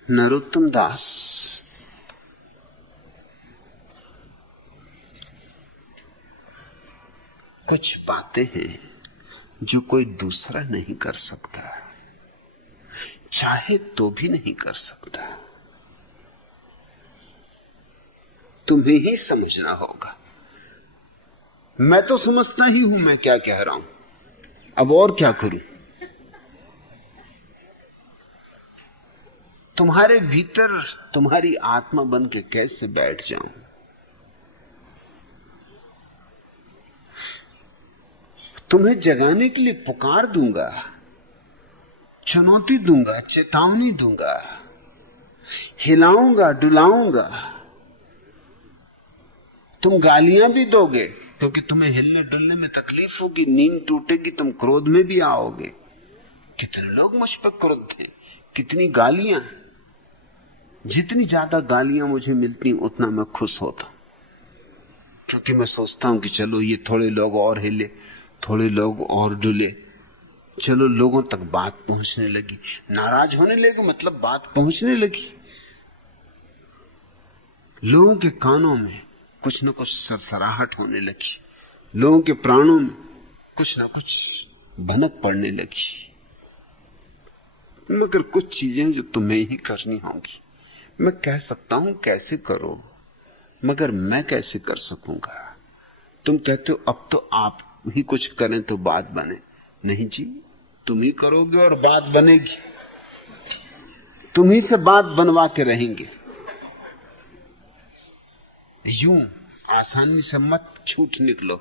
नरोत्तम दास। कुछ बातें हैं जो कोई दूसरा नहीं कर सकता, चाहे तो भी नहीं कर सकता। तुम्हें ही समझना होगा। मैं तो समझता ही हूं मैं क्या कह रहा हूं, अब और क्या करूं? तुम्हारे भीतर तुम्हारी आत्मा बन के कैसे बैठ जाऊं? तुम्हें जगाने के लिए पुकार दूंगा, चुनौती दूंगा, चेतावनी दूंगा, हिलाऊंगा, डुलाऊंगा। तुम गालियां भी दोगे क्योंकि तुम्हें हिलने डुलने में तकलीफ होगी, नींद टूटेगी, तुम क्रोध में भी आओगे। कितने लोग मुझ पर क्रोध थे, कितनी गालियां। जितनी ज्यादा गालियां मुझे मिलती उतना मैं खुश होता, क्योंकि मैं सोचता हूं कि चलो ये थोड़े लोग और हिले, थोड़े लोग और डुले, चलो लोगों तक बात पहुंचने लगी। नाराज होने लगे मतलब बात पहुंचने लगी। लोगों के कानों में कुछ न कुछ सरसराहट होने लगी, लोगों के प्राणों में कुछ न कुछ भनक पड़ने लगी। मगर कुछ चीजें जो तुम्हें ही करनी होंगी। मैं कह सकता हूं कैसे करो, मगर मैं कैसे कर सकूंगा? तुम कहते हो अब तो आप ही कुछ करें तो बात बने। नहीं जी, तुम ही करोगे और बात बनेगी। तुम ही से बात बनवा के रहेंगे। यूं आसानी से मत छूट निकलो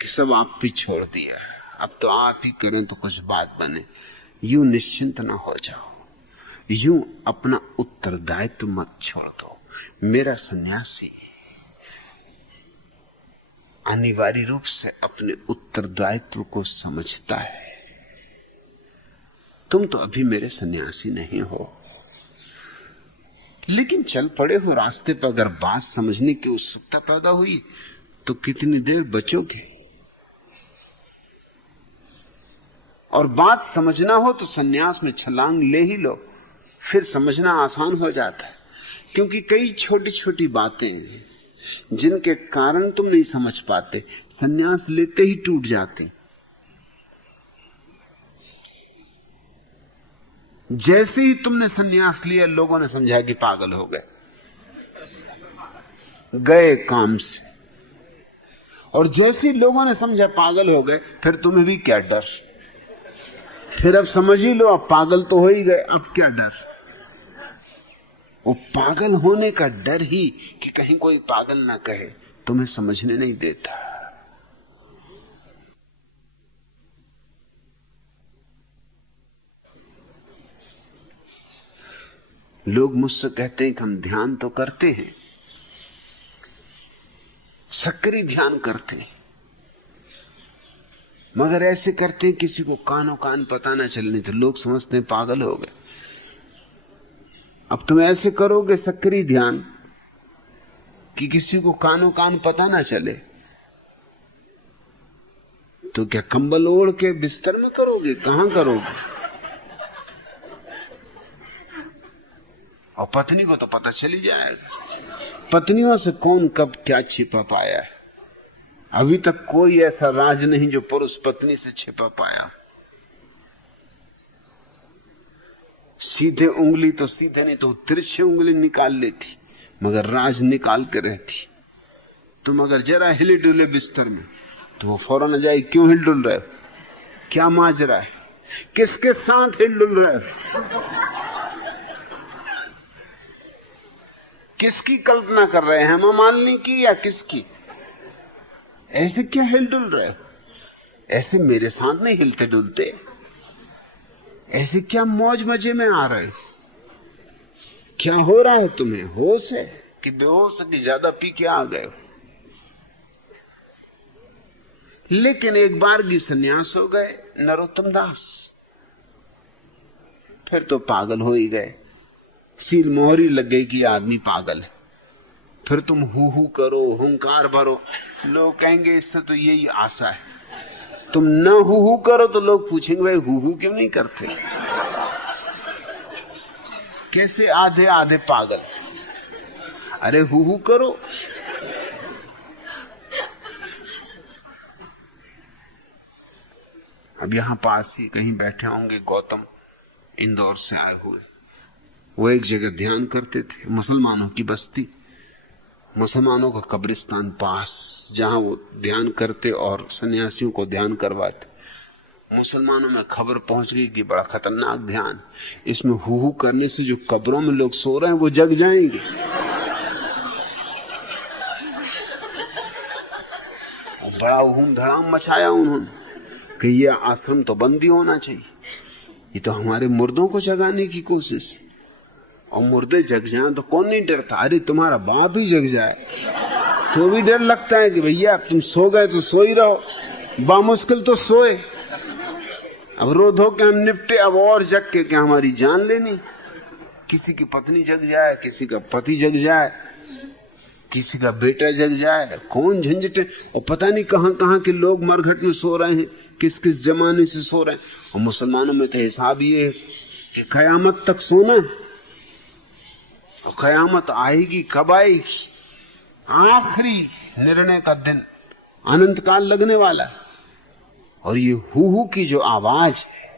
कि सब आप भी छोड़ दिया, अब तो आप ही करें तो कुछ बात बने। यूं निश्चिंत ना हो जाओ, यूं अपना उत्तरदायित्व मत छोड़ दो। मेरा सन्यासी अनिवार्य रूप से अपने उत्तरदायित्व को समझता है। तुम तो अभी मेरे सन्यासी नहीं हो, लेकिन चल पड़े हो रास्ते पर। अगर बात समझने की उत्सुकता पैदा हुई तो कितनी देर बचोगे? और बात समझना हो तो सन्यास में छलांग ले ही लो, फिर समझना आसान हो जाता है। क्योंकि कई छोटी छोटी बातें हैं जिनके कारण तुम नहीं समझ पाते, सन्यास लेते ही टूट जाते। जैसे ही तुमने सन्यास लिया, लोगों ने समझा कि पागल हो गए, गए काम से। और जैसे ही लोगों ने समझा पागल हो गए, फिर तुम्हें भी क्या डर? फिर अब समझ ही लो, अब पागल तो हो ही गए, अब क्या डर? वो पागल होने का डर ही कि कहीं कोई पागल ना कहे, तुम्हें समझने नहीं देता। लोग मुझसे कहते हैं कि हम ध्यान तो करते हैं, सक्रिय ध्यान करते हैं, मगर ऐसे करते हैं किसी को कानो कान पता ना चलने, तो लोग समझते हैं पागल हो गए। अब तुम ऐसे करोगे सक्रिय ध्यान कि किसी को कानो कान पता ना चले, तो क्या कंबल ओढ़ के बिस्तर में करोगे? कहां करोगे? और पत्नी को तो पता चली जाएगा। पत्नियों से कौन कब क्या छिपा पाया है? अभी तक कोई ऐसा राज नहीं जो पुरुष पत्नी से छिपा पाया। सीधे उंगली तो सीधे नहीं तो तिरछे उंगली निकाल लेती, मगर राज निकाल के रहती। तुम अगर जरा हिले डुले बिस्तर में तो वो फौरन आ जाए, क्यों हिल डुल रहे हो, क्या माज रहा है, किसके साथ हिल डुल रहे हो, किसकी कल्पना कर रहे हैं, हेमा मालिनी की या किसकी? ऐसे क्या हिल डुल रहे हो? ऐसे मेरे साथ नहीं हिलते डुलते। ऐसे क्या मौज मजे में आ रहे हो? क्या हो रहा है तुम्हें? होश है कि बेहोश की ज्यादा पी के आ गए हो? लेकिन एक बार की सन्यास हो गए नरोत्तम दास, फिर तो पागल हो ही गए। सील मोहरी लग गई कि आदमी पागल है। फिर तुम हु करो, हुंकार भरो, लोग कहेंगे इससे तो यही आशा है। तुम न हु करो तो लोग पूछेंगे भाई हु क्यों नहीं करते? कैसे आधे आधे पागल? अरे हु करो। अब यहां पास ही कहीं बैठे होंगे गौतम, इंदौर से आए हुए। वो एक जगह ध्यान करते थे, मुसलमानों की बस्ती, मुसलमानों का कब्रिस्तान पास, जहां वो ध्यान करते और सन्यासियों को ध्यान करवाते। मुसलमानों में खबर पहुंच गई कि बड़ा खतरनाक ध्यान, इसमें हु करने से जो कब्रों में लोग सो रहे हैं वो जग जाएंगे। बड़ा हूम धड़ाम मचाया उन्होंने कि ये आश्रम तो बंद ही होना चाहिए, ये तो हमारे मुर्दों को जगाने की कोशिश। और मुर्दे जग जाएं तो कौन नहीं डरता? अरे तुम्हारा बाप ही जग जाए तो भी डर लगता है कि भैया तुम सो गए तो सो ही रहो, बामुश्किल तो सोए। अब रो धो के हम निपटे, अब और जग के क्या हमारी जान लेनी? किसी की पत्नी जग जाए, किसी का पति जग जाए, किसी का बेटा जग जाए, कौन झंझटे। और पता नहीं कहां कहां के लोग मरघट में सो रहे हैं, किस किस जमाने से सो रहे हैं। और मुसलमानों में तो हिसाब ये है कि कयामत तक सोना, और कयामत आएगी कब आएगी? आखिरी निर्णय का दिन, अनंत काल लगने वाला। और ये हु की जो आवाज है,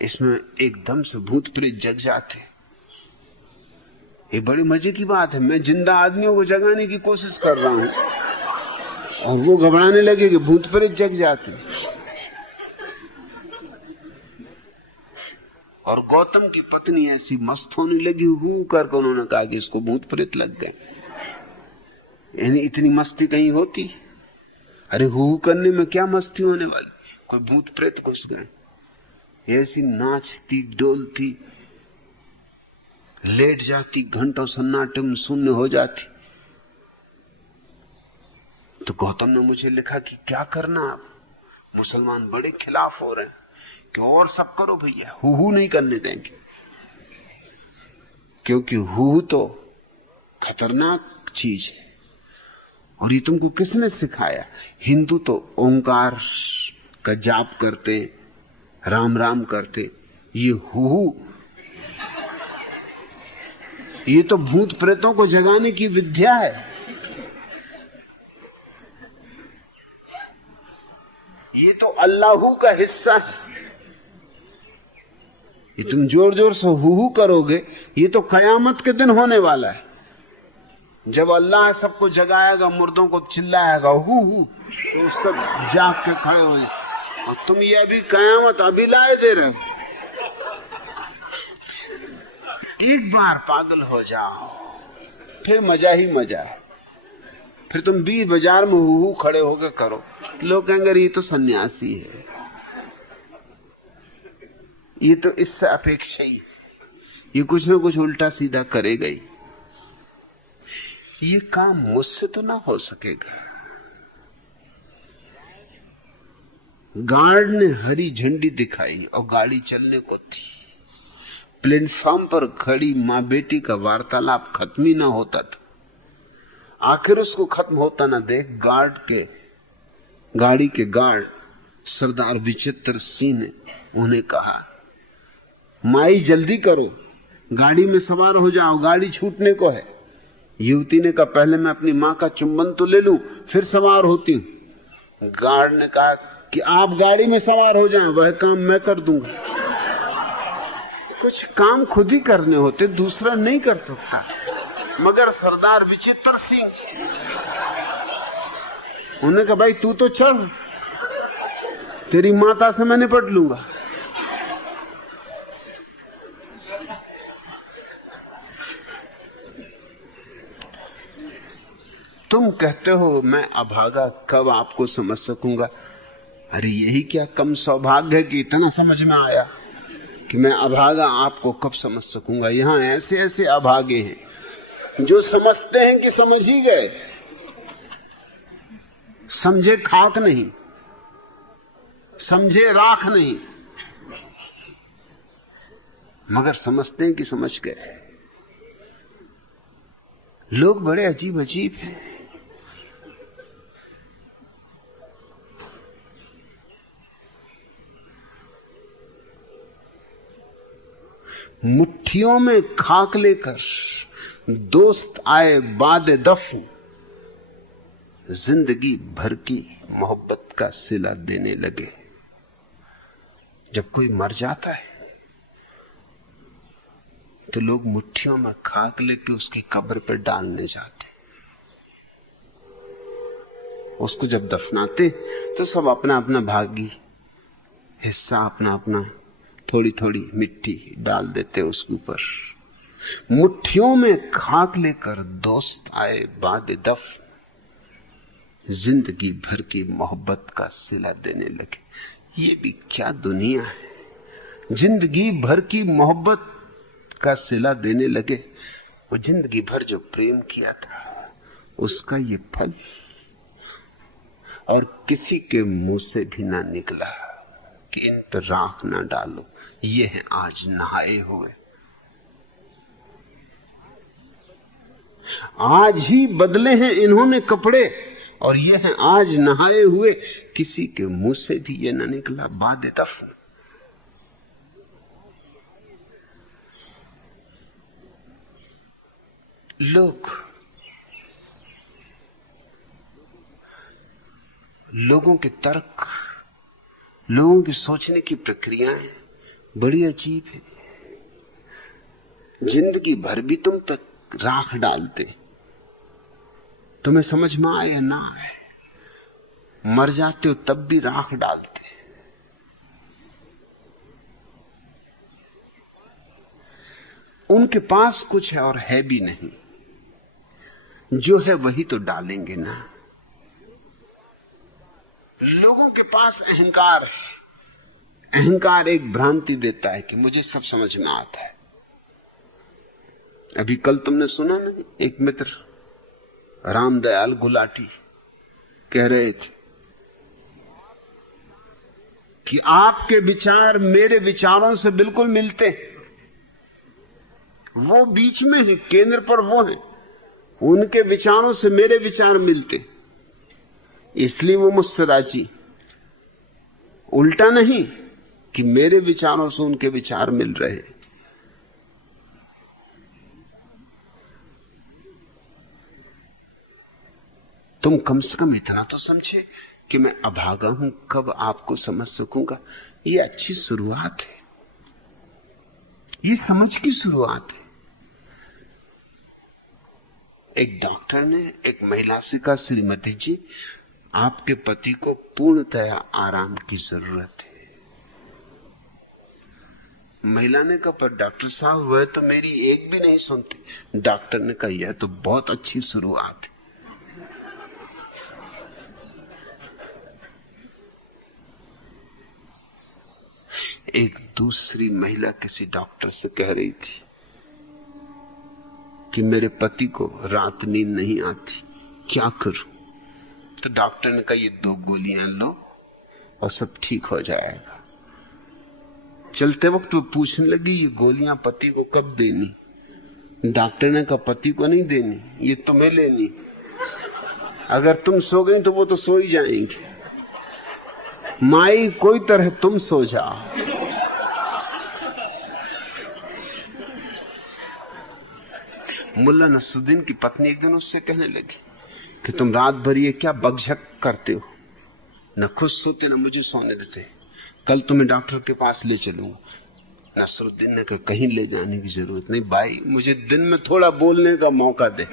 इसमें एकदम से भूत प्रेत जग जाते। ये बड़ी मजे की बात है। मैं जिंदा आदमियों को जगाने की कोशिश कर रहा हूं और वो घबराने लगे कि भूत प्रेत जग जाते। और गौतम की पत्नी ऐसी मस्त होने लगी, हु करके उन्होंने कहा कि इसको भूत प्रेत लग गए। यानी इतनी मस्ती कहीं होती? अरे हु करने में क्या मस्ती होने वाली? कोई भूत प्रेत घुस गए। ऐसी नाचती डोलती, लेट जाती, घंटों सन्नाटे में शून्य हो जाती। तो गौतम ने मुझे लिखा कि क्या करना अब, मुसलमान बड़े खिलाफ हो रहे हैं, कि और सब करो भैया, हु नहीं करने देंगे, क्योंकि हु तो खतरनाक चीज है। और ये तुमको किसने सिखाया? हिंदू तो ओंकार का जाप करते, राम राम करते, ये हु ये तो भूत प्रेतों को जगाने की विद्या है। ये तो अल्लाहू का हिस्सा है। ये तुम जोर जोर से हु करोगे, ये तो कयामत के दिन होने वाला है, जब अल्लाह सबको जगाएगा, मुर्दों को चिल्लाएगा हु तो सब जाग के खड़े हो जाए। और तुम ये अभी कयामत अभी लाए दे रहे हो। एक बार पागल हो जाओ, फिर मजा ही मजा है। फिर तुम भी बाजार में हु खड़े होकर करो, लोग कहेंगे ये तो सन्यासी है, ये तो इससे अपेक्षा ही, ये कुछ ना कुछ उल्टा सीधा करेगा ही। ये काम मुझसे तो ना हो सकेगा। गार्ड ने हरी झंडी दिखाई और गाड़ी चलने को थी। प्लेटफॉर्म पर खड़ी मां बेटी का वार्तालाप खत्म ही ना होता था। आखिर उसको खत्म होता ना देख गाड़ी के गार्ड सरदार विचित्र सिंह ने उन्हें कहा, माई जल्दी करो, गाड़ी में सवार हो जाओ, गाड़ी छूटने को है। युवती ने कहा, पहले मैं अपनी मां का चुंबन तो ले लूं, फिर सवार होती हूं। गार्ड ने कहा कि आप गाड़ी में सवार हो जाएं, वह काम मैं कर दूंगा। कुछ काम खुद ही करने होते, दूसरा नहीं कर सकता। मगर सरदार विचित्र सिंह, उन्होंने कहा, भाई तू तो चढ़, तेरी माता से मैं निपट लूंगा। तुम कहते हो मैं अभागा, कब आपको समझ सकूंगा? अरे यही क्या कम सौभाग्य है कि इतना समझ में आया कि मैं अभागा आपको कब समझ सकूंगा। यहां ऐसे ऐसे अभागे हैं जो समझते हैं कि समझ ही गए, समझे खाक नहीं, समझे राख नहीं, मगर समझते हैं कि समझ गए। लोग बड़े अजीब अजीब हैं। मुट्ठियों में खाक लेकर दोस्त आए बाद दफन, जिंदगी भर की मोहब्बत का सिला देने लगे। जब कोई मर जाता है तो लोग मुट्ठियों में खाक लेके उसकी कब्र पर डालने जाते। उसको जब दफनाते तो सब अपना अपना भागी हिस्सा, अपना अपना थोड़ी थोड़ी मिट्टी डाल देते उसके ऊपर। मुट्ठियों में खाक लेकर दोस्त आए बाद दफन, जिंदगी भर की मोहब्बत का सिला देने लगे। ये भी क्या दुनिया है, जिंदगी भर की मोहब्बत का सिला देने लगे। वो जिंदगी भर जो प्रेम किया था उसका ये फल, और किसी के मुंह से भी ना निकला कि इन पर राख ना डालो। ये है आज नहाए हुए, आज ही बदले हैं इन्होंने कपड़े, और ये है आज नहाए हुए। किसी के मुंह से भी ये ना निकला बाद दफन। लोगों के तर्क, लोगों की सोचने की प्रक्रियाएं बड़ी अजीब है। जिंदगी भर भी तुम तक राख डालते, तुम्हें समझ में आए या ना आए, मर जाते हो तब भी राख डालते। उनके पास कुछ है और है भी नहीं, जो है वही तो डालेंगे ना। लोगों के पास अहंकार है। अहंकार एक भ्रांति देता है कि मुझे सब समझ में आता है। अभी कल तुमने सुना नहीं, एक मित्र रामदयाल गुलाटी कह रहे थे कि आपके विचार मेरे विचारों से बिल्कुल मिलते हैं। वो बीच में है, केंद्र पर वो है, उनके विचारों से मेरे विचार मिलते, इसलिए वो मुझसे राजी। उल्टा नहीं कि मेरे विचारों से उनके विचार मिल रहे हैं। तुम कम से कम इतना तो समझे कि मैं अभागा हूं, कब आपको समझ सकूंगा। ये अच्छी शुरुआत है, ये समझ की शुरुआत है। एक डॉक्टर ने एक महिला से कहा, श्रीमती जी, आपके पति को पूर्णतया आराम की जरूरत है। महिला ने कहा, पर डॉक्टर साहब वह तो मेरी एक भी नहीं सुनती। डॉक्टर ने कहा, यह तो बहुत अच्छी शुरुआत है। एक दूसरी महिला किसी डॉक्टर से कह रही थी कि मेरे पति को रात नींद नहीं आती, क्या करूं? तो डॉक्टर ने कहा, ये 2 गोलियां लो और सब ठीक हो जाएगा। चलते वक्त वो पूछने लगी, ये गोलियां पति को कब देनी? डॉक्टर ने कहा, पति को नहीं देनी, ये तुम्हें लेनी। अगर तुम सो गई तो वो तो सो ही जाएंगे। माई कोई तरह तुम सो जाओ। मुल्ला नसरुद्दीन की पत्नी एक दिन उससे कहने लगी कि तुम रात भर ये क्या बकझक करते हो, न खुद सोते न मुझे सोने देते, कल तुम्हें डॉक्टर के पास ले चलूंगा। नसरुद्दीन ने कहा, कहीं ले जाने की जरूरत नहीं भाई, मुझे दिन में थोड़ा बोलने का मौका दे,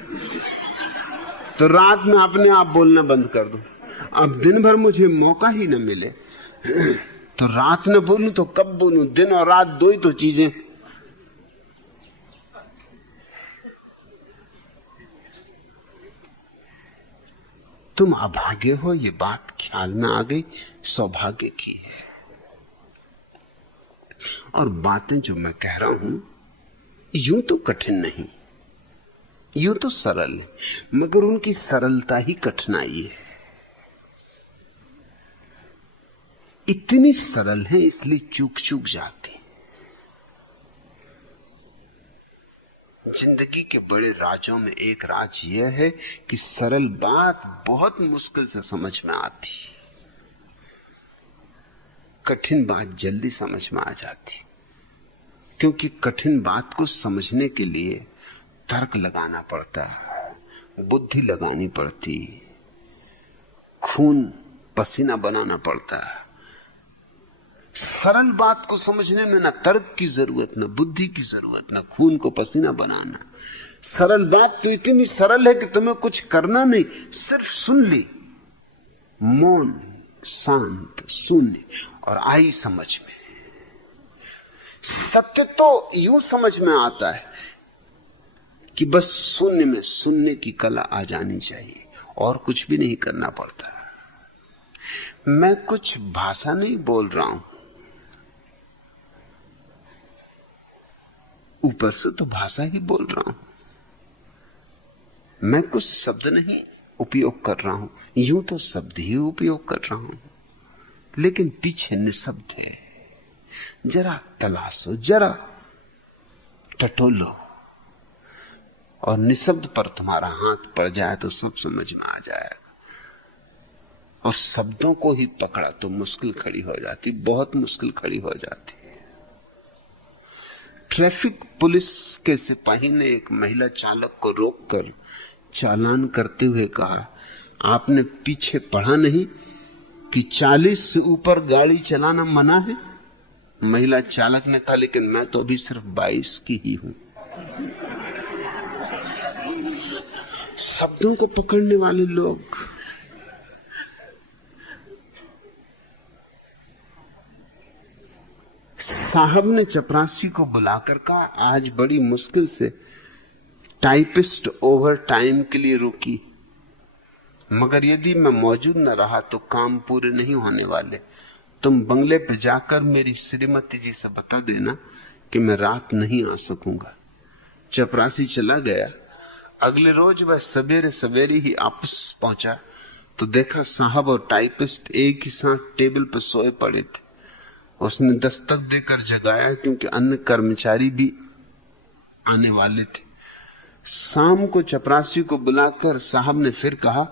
तो रात में अपने आप बोलना बंद कर दूं। अब दिन भर मुझे मौका ही न मिले तो रात न बोलूं तो कब बोलूं? दिन और रात 2 ही तो चीजें। तुम अभागे हो, ये बात ख्याल में आ गई, सौभाग्य की है। और बातें जो मैं कह रहा हूं यूं तो कठिन नहीं, यूं तो सरल है, मगर उनकी सरलता ही कठिनाई है। इतनी सरल है इसलिए चूक चूक जाती। जिंदगी के बड़े राजों में एक राज यह है कि सरल बात बहुत मुश्किल से समझ में आती, कठिन बात जल्दी समझ में आ जाती। क्योंकि कठिन बात को समझने के लिए तर्क लगाना पड़ता, बुद्धि लगानी पड़ती, खून पसीना बनाना पड़ता। सरल बात को समझने में ना तर्क की जरूरत, ना बुद्धि की जरूरत, ना खून को पसीना बनाना। सरल बात तो इतनी सरल है कि तुम्हें कुछ करना नहीं, सिर्फ सुन ली, मौन, शांत, शून्य, और आई समझ में। सत्य तो यूं समझ में आता है कि बस शून्य में सुनने की कला आ जानी चाहिए, और कुछ भी नहीं करना पड़ता। मैं कुछ भाषा नहीं बोल रहा हूं, ऊपर से तो भाषा ही बोल रहा हूं। मैं कुछ शब्द नहीं उपयोग कर रहा हूं, यूं तो शब्द ही उपयोग कर रहा हूं, लेकिन पीछे निशब्द है। जरा तलाशो, जरा टटोलो, और निशब्द पर तुम्हारा हाथ पड़ जाए तो सब समझ में आ जाएगा। और शब्दों को ही पकड़ा तो मुश्किल खड़ी हो जाती, बहुत मुश्किल खड़ी हो जाती। ट्रैफिक पुलिस के सिपाही ने एक महिला चालक को रोककर चालान करते हुए कहा, आपने पीछे पढ़ा नहीं कि 40 से ऊपर गाड़ी चलाना मना है? महिला चालक ने कहा, लेकिन मैं तो अभी सिर्फ 22 की ही हूं। शब्दों को पकड़ने वाले लोग। साहब ने चपरासी को बुलाकर कहा, आज बड़ी मुश्किल से टाइपिस्ट ओवर टाइम के लिए रुकी, मगर यदि मैं मौजूद न रहा तो काम पूरे नहीं होने वाले। तुम बंगले पे जाकर मेरी श्रीमती जी से बता देना कि मैं रात नहीं आ सकूंगा। चपरासी चला गया। अगले रोज वह सवेरे सवेरे ही ऑफिस पहुंचा तो देखा साहब और टाइपिस्ट एक ही साथ टेबल पर सोए पड़े थे। उसने दस्तक देकर जगाया, क्योंकि अन्य कर्मचारी भी आने वाले थे। शाम को चपरासी को बुलाकर साहब ने फिर कहा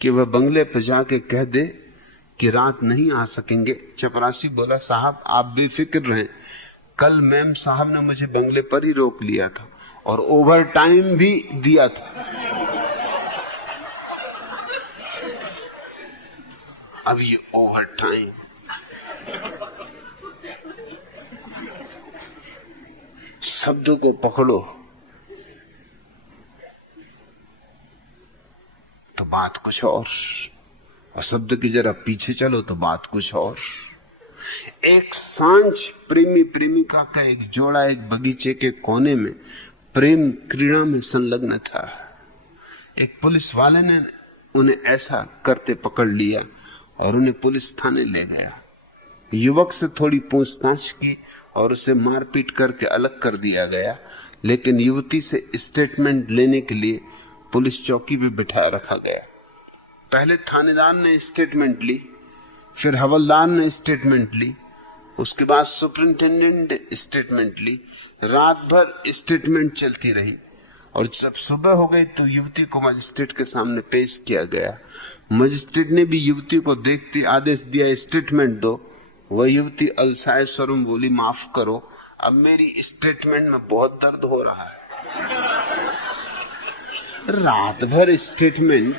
कि वह बंगले पर जाके कह दे कि रात नहीं आ सकेंगे। चपरासी बोला, साहब आप बेफिक्र रहें, कल मैम साहब ने मुझे बंगले पर ही रोक लिया था और ओवर टाइम भी दिया था। अब ये ओवर टाइम, शब्द को पकड़ो तो बात कुछ और शब्द की जरा पीछे चलो तो बात कुछ और। एक सांझ प्रेमी प्रेमिका का एक जोड़ा एक बगीचे के कोने में प्रेम क्रीड़ा में संलग्न था। एक पुलिस वाले ने उन्हें ऐसा करते पकड़ लिया और उन्हें पुलिस थाने ले गया। युवक से थोड़ी पूछताछ की और उसे मारपीट करके अलग कर दिया गया, लेकिन युवती से स्टेटमेंट लेने के लिए पुलिस चौकी पे बिठा रखा गया। पहले थानेदार ने स्टेटमेंट ली, फिर हवलदार ने स्टेटमेंट ली, उसके बाद सुपरिंटेंडेंट स्टेटमेंट ली। रात भर स्टेटमेंट चलती रही और जब सुबह हो गई तो युवती को मजिस्ट्रेट के सामने पेश किया गया। मजिस्ट्रेट ने भी युवती को देखते आदेश दिया, स्टेटमेंट दो। वह युवती अलसाए स्वर में बोली, माफ करो, अब मेरी स्टेटमेंट में बहुत दर्द हो रहा है। रात भर स्टेटमेंट,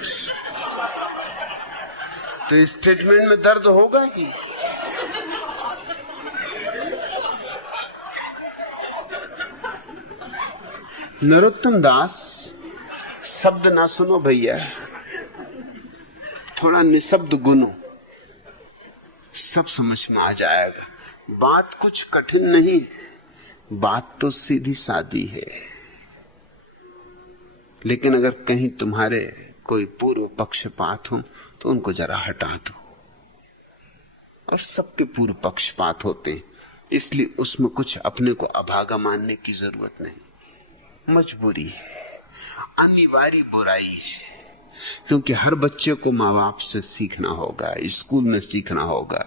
तो स्टेटमेंट में दर्द होगा ही। नरोत्तम दास, शब्द ना सुनो भैया, थोड़ा निशब्द गुनो, सब समझ में आ जाएगा। बात कुछ कठिन नहीं, बात तो सीधी सादी है। लेकिन अगर कहीं तुम्हारे कोई पूर्व पक्षपात हो तो उनको जरा हटा दो। और सबके पूर्व पक्षपात होते हैं, इसलिए उसमें कुछ अपने को अभागा मानने की जरूरत नहीं। मजबूरी है, अनिवार्य बुराई है, क्योंकि हर बच्चे को माँ बाप से सीखना होगा, स्कूल में सीखना होगा,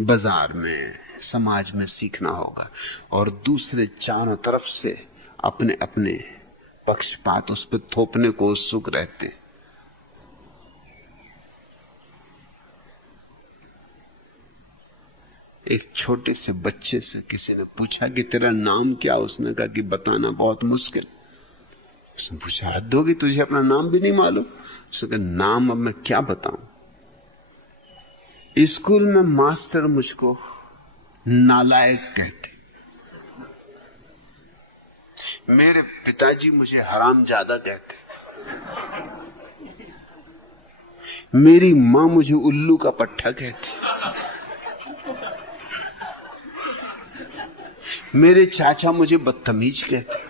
बाजार में, समाज में सीखना होगा, और दूसरे चारों तरफ से अपने अपने पक्षपात उस पर थोपने को उत्सुक रहते। एक छोटे से बच्चे से किसी ने पूछा कि तेरा नाम क्या? उसने कहा कि बताना बहुत मुश्किल। उसने पूछा, हद होगी, तुझे अपना नाम भी नहीं मालूम? उसने कहा, नाम अब मैं क्या बताऊं? स्कूल में मास्टर मुझको नालायक कहते, मेरे पिताजी मुझे हरामजादा कहते, मेरी मां मुझे उल्लू का पट्टा कहती, मेरे चाचा मुझे बदतमीज कहते।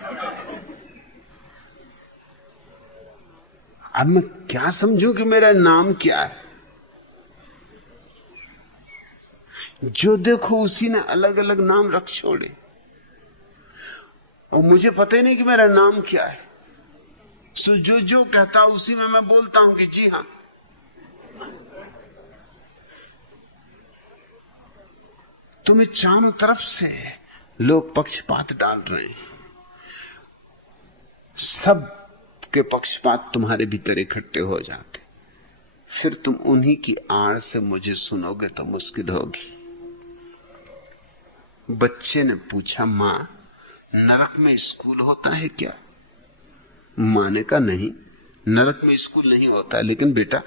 अब मैं क्या समझूं कि मेरा नाम क्या है? जो देखो उसी ने अलग अलग नाम रख छोड़े, और मुझे पता ही नहीं कि मेरा नाम क्या है। सो जो जो कहता उसी में मैं बोलता हूं कि जी हां। तुम्हें चारों तरफ से लोग पक्षपात डाल रहे हैं, सब के पक्षपात तुम्हारे भीतर इकट्ठे हो जाते, फिर तुम उन्हीं की आड़ से मुझे सुनोगे तो मुश्किल होगी। बच्चे ने पूछा, मां नरक में स्कूल होता है क्या? मां ने कहा, नहीं, नरक में स्कूल नहीं होता, लेकिन बेटा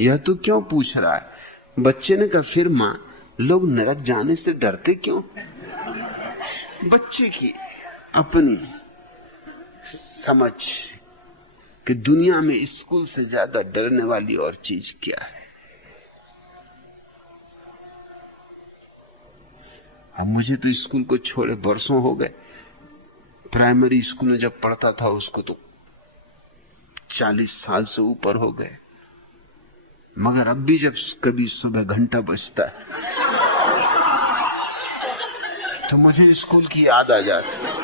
यह तो क्यों पूछ रहा है? बच्चे ने कहा, फिर मां लोग नरक जाने से डरते क्यों? बच्चे की अपनी समझ कि दुनिया में स्कूल से ज्यादा डरने वाली और चीज क्या है। अब मुझे तो स्कूल को छोड़े बरसों हो गए। प्राइमरी स्कूल में जब पढ़ता था उसको तो 40 साल से ऊपर हो गए, मगर अब भी जब कभी सुबह घंटा बजता है तो मुझे स्कूल की याद आ जाती।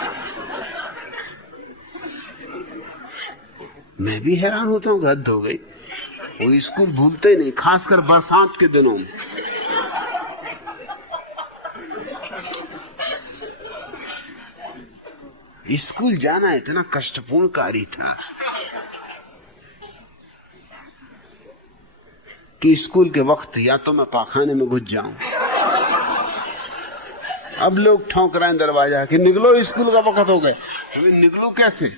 मैं भी हैरान होता हूँ, हद हो गई, वो स्कूल भूलते ही नहीं, खासकर बरसात के दिनों में। स्कूल जाना इतना कष्टपूर्ण कार्य था कि स्कूल के वक्त या तो मैं पाखाने में घुस जाऊं। अब लोग ठोंक रहे हैं दरवाजा कि निकलो, स्कूल का वक्त हो गए। निकलो कैसे?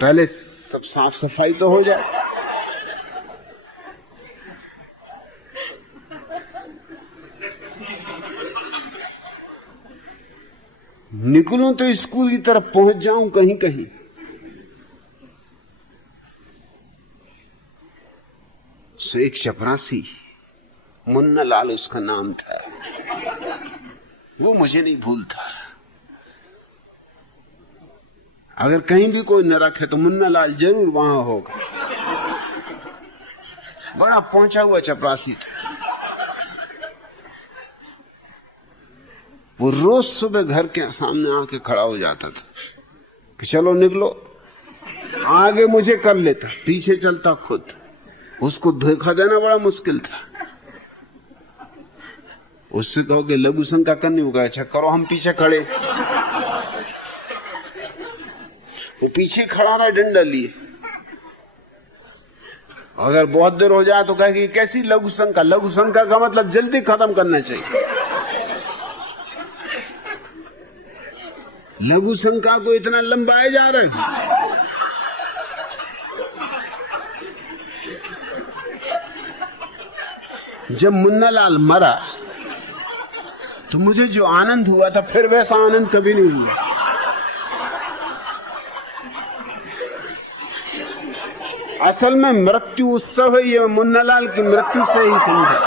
पहले सब साफ सफाई तो हो जाए। निकलूं तो स्कूल की तरफ पहुंच जाऊं कहीं कहीं। सो एक चपरासी, मुन्ना लाल उसका नाम था, वो मुझे नहीं भूलता। अगर कहीं भी कोई नरक है तो मुन्ना लाल जरूर वहां होगा। बड़ा पहुंचा हुआ चपरासी था। वो रोज सुबह घर के सामने आके खड़ा हो जाता था कि चलो निकलो। आगे मुझे कर लेता, पीछे चलता खुद। उसको धोखा देना बड़ा मुश्किल था। उससे कहोगे लघु शंका करनी होगा, अच्छा करो, हम पीछे खड़े। वो पीछे खड़ा रहा डंडा लिए। अगर बहुत देर हो जाए तो कहेगी कैसी लघु शंका? लघु शंका का मतलब जल्दी खत्म करना चाहिए। लघु शंका को इतना लंबाए जा रहे हैं। जब मुन्नालाल मरा तो मुझे जो आनंद हुआ था, फिर वैसा आनंद कभी नहीं हुआ। असल में मृत्यु उत्सव है ये, मुन्नालाल की मृत्यु से ही समझा।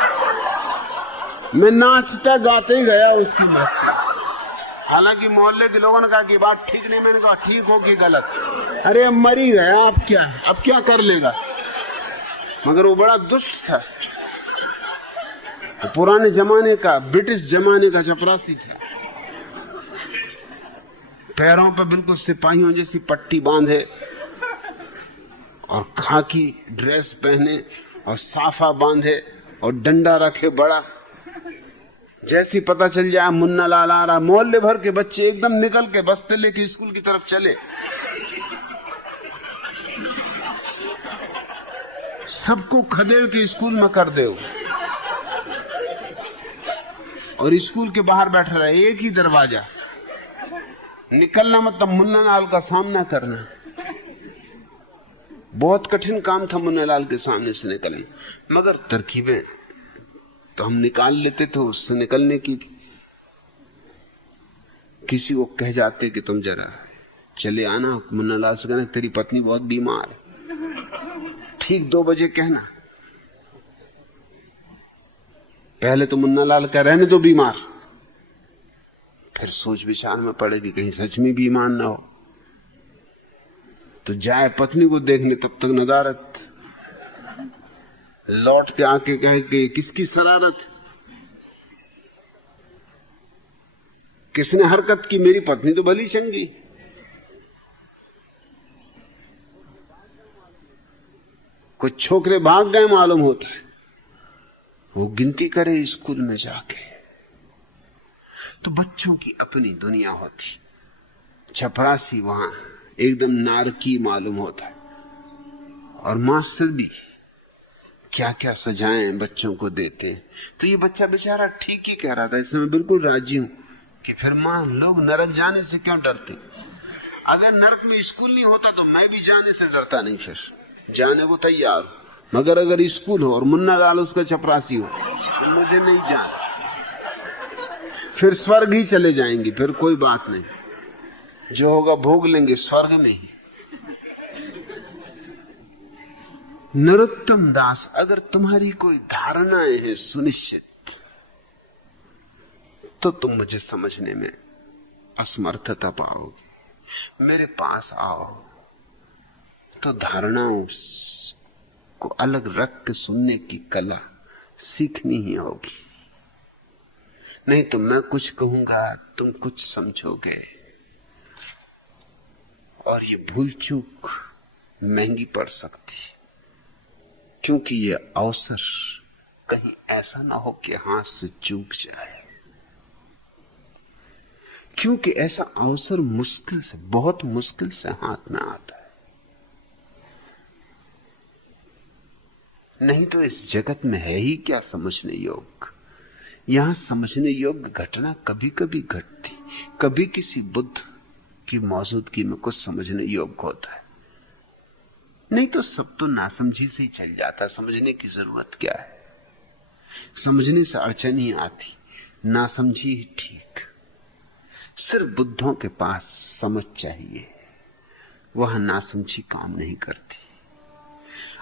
मैं नाचता गाते ही गया उसकी मृत्यु। हालांकि मोहल्ले के लोगों ने कहा कि बात ठीक नहीं, मैंने कहा ठीक हो कि गलत? अरे मर ही गया, अब क्या है, अब क्या कर लेगा। मगर वो बड़ा दुष्ट था। वो पुराने जमाने का, ब्रिटिश जमाने का चपरासी था। पैरों पर बिल्कुल सिपाहियों जैसी पट्टी बांधे और खाकी ड्रेस पहने और साफा बांधे और डंडा रखे बड़ा। जैसी पता चल जाए मुन्ना लाल आ रहा, मोहल्ले भर के बच्चे एकदम निकल के बस्ते लेके स्कूल की तरफ चले। सबको खदेड़ के स्कूल में कर दे। और स्कूल के बाहर बैठा रहा, एक ही दरवाजा। निकलना मतलब मुन्ना लाल का सामना करना। बहुत कठिन काम था मुन्ना लाल के सामने से निकलना, मगर तरकीबें तो हम निकाल लेते थे उससे निकलने की। किसी को कह जाते कि तुम जरा चले आना, मुन्ना लाल से कहना तेरी पत्नी बहुत बीमार है, ठीक 2 बजे कहना। पहले तो मुन्ना लाल कह रहने दो बीमार, फिर सोच विचार में पड़ेगी कहीं सच में बीमार ना हो, तो जाए पत्नी को देखने, तब तक नदारत। लौट के आके कहे कि किसकी शरारत, किसने हरकत की? मेरी पत्नी तो भली चंगी। कुछ छोकरे भाग गए मालूम होता है। वो गिनती करे स्कूल में जाके, तो बच्चों की अपनी दुनिया होती। चपरासी वहां एकदम नारकी मालूम होता है। और मास्टर भी क्या क्या सजाएं बच्चों को देते। तो ये बच्चा बेचारा ठीक ही कह रहा था, इसमें मैं बिल्कुल राजी हूं कि फिर मां लोग नरक जाने से क्यों डरते। अगर नरक में स्कूल नहीं होता तो मैं भी जाने से डरता नहीं, फिर जाने को तैयार हूं। मगर अगर स्कूल हो और मुन्ना लाल उसका चपरासी हो तो मुझे नहीं जाना। फिर स्वर्ग ही चले जाएंगे, फिर कोई बात नहीं, जो होगा भोग लेंगे स्वर्ग में ही। नरोत्तम दास, अगर तुम्हारी कोई धारणाएं हैं सुनिश्चित, तो तुम मुझे समझने में असमर्थता पाओगे। मेरे पास आओ तो धारणाओं को अलग रख के सुनने की कला सीखनी ही होगी। नहीं तो मैं कुछ कहूंगा, तुम कुछ समझोगे, और ये भूल चूक महंगी पड़ सकती, क्योंकि ये अवसर कहीं ऐसा ना हो कि हाथ से चूक जाए। क्योंकि ऐसा अवसर मुश्किल से, बहुत मुश्किल से हाथ में आता है। नहीं तो इस जगत में है ही क्या समझने योग्य। यहां समझने योग्य घटना कभी कभी घटती, कभी किसी बुद्ध की मौजूदगी में कुछ समझने योग्य होता है। नहीं तो सब तो नासमझी से ही चल जाता। समझने की जरूरत क्या है? समझने से अड़चन ही आती, नासमझी ही ठीक। सिर्फ बुद्धों के पास समझ चाहिए, वह नासमझी काम नहीं करती।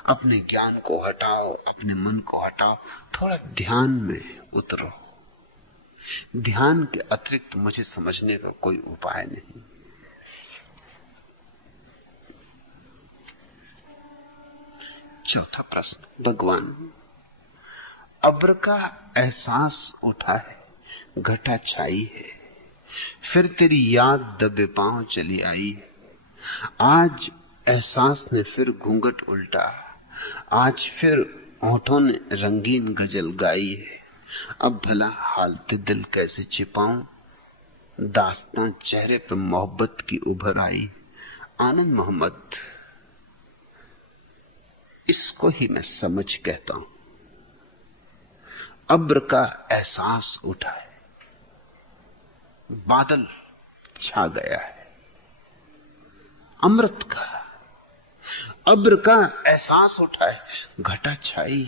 अपने ज्ञान को हटाओ, अपने मन को हटाओ, थोड़ा ध्यान में उतरो। ध्यान के अतिरिक्त मुझे समझने का कोई उपाय नहीं। चौथा प्रश्न, भगवान, अब्र का एहसास उठा है, घटा छाई है, फिर तेरी याद दबे पांव चली आई है। आज एहसास ने फिर घूंघट उल्टा, आज फिर होठों ने रंगीन गजल गाई है। अब भला हालते दिल कैसे छिपाऊं, दास्तां चेहरे पे मोहब्बत की उभर आई। आनंद मोहम्मद, इसको ही मैं समझ कहता हूं। अब्र का एहसास उठा है, बादल छा गया है। अमृत का, अब्र का एहसास उठा है, घटा छाई।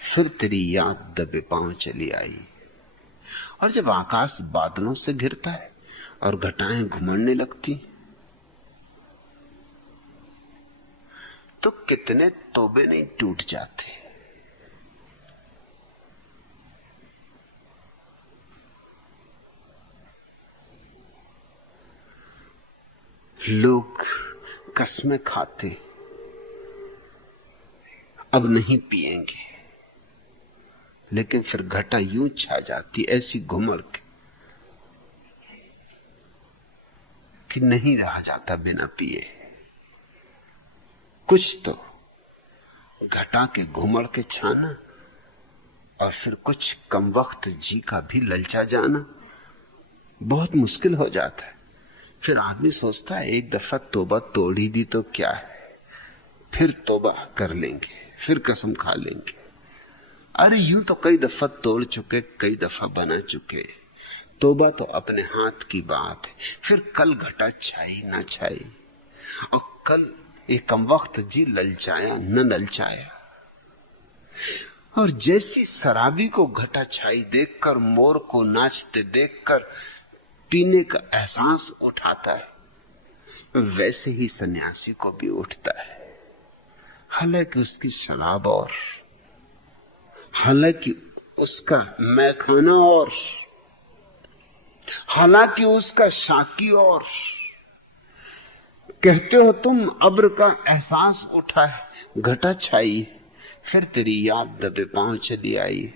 फिर तेरी याद दबे पांव चली आई। और जब आकाश बादलों से घिरता है और घटाएं घुमड़ने लगती, तो कितने तोबे नहीं टूट जाते। लोग कसमें खाते, अब नहीं पिएंगे, लेकिन फिर घटा यूं छा जाती ऐसी घुमड़ के कि नहीं रहा जाता बिना पिए। कुछ तो घटा के घुमड़ के छाना, और फिर कुछ कम वक्त जी का भी ललचा जाना बहुत मुश्किल हो जाता है। फिर आदमी सोचता है एक दफा तौबा तोड़ ही दी तो क्या है, फिर तौबा कर लेंगे, फिर कसम खा लेंगे। अरे यूं तो कई दफा तोड़ चुके, कई दफा बना चुके। तौबा तो अपने हाथ की बात है। फिर कल घटा छाई ना छाई, और कल एक कम वक्त जी ललचाया न ललचाया। और जैसी शराबी को घटा छाई देखकर, मोर को नाचते देखकर पीने का एहसास उठाता है, वैसे ही सन्यासी को भी उठता है। हालांकि उसकी शराब और, हालांकि उसका मैखाना और, हालांकि उसका शाकी और। कहते हो तुम अब्र का एहसास उठा है, घटा छाई, फिर तेरी याद दबे पांव चली आई।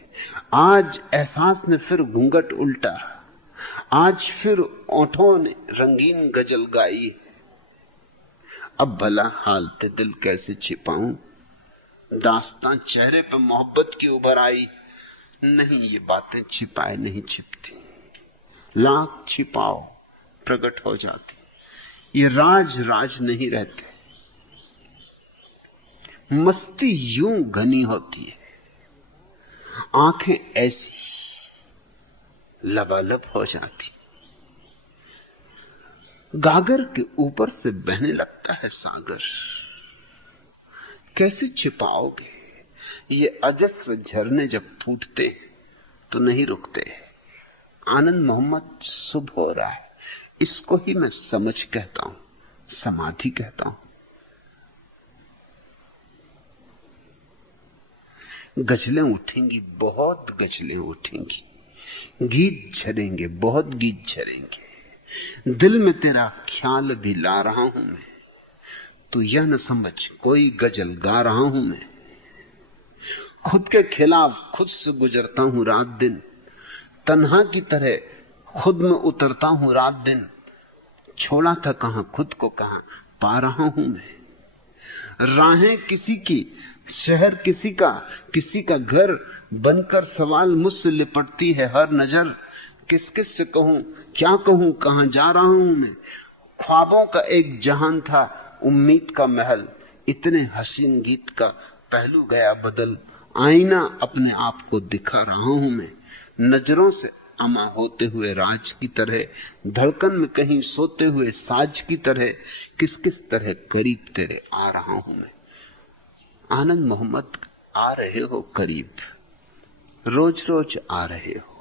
आज एहसास ने फिर घूंघट उल्टा, आज फिर ओठों ने रंगीन गजल गाई। अब भला हालते दिल कैसे छिपाऊं, दास्तां चेहरे पे मोहब्बत की उभर आई। नहीं, ये बातें छिपाए नहीं छिपती, लाख छिपाओ प्रकट हो जाती। ये राज राज नहीं रहते। मस्ती यूं घनी होती है, आंखें ऐसी लबालब हो जाती। गागर के ऊपर से बहने लगता है सागर, कैसे छिपाओगे? ये अजस्र झरने जब फूटते तो नहीं रुकते। आनंद मोहम्मद, शुभ हो रहा है, इसको ही मैं समझ कहता हूं, समाधि कहता हूं। गजलें उठेंगी, बहुत गजलें उठेंगी, गीत झरेंगे, बहुत गीत झरेंगे। दिल में तेरा ख्याल भी ला रहा हूं मैं, तू यह न समझ कोई गजल गा रहा हूं मैं। खुद के खिलाफ खुद से गुजरता हूं रात दिन, तन्हा की तरह खुद में उतरता हूं रात दिन। छोड़ा था कहां खुद को, कहां पा रहा हूं मैं। राहें किसी की, शहर किसी का घर बनकर सवाल मुझसे लिपटती है हर नजर। किस किस से कहूं, क्या कहूं, कहां जा रहा हूं मैं। ख्वाबों का एक जहान था, उम्मीद का महल, इतने हसीन गीत का पहलू गया बदल। आईना अपने आप को दिखा रहा हूं मैं, नजरों से अमा होते हुए राज की तरह, धड़कन में कहीं सोते हुए साज की तरह। किस किस तरह करीब तेरे आ रहा हूं मैं। आनंद मोहम्मद, आ रहे हो करीब, रोज रोज आ रहे हो,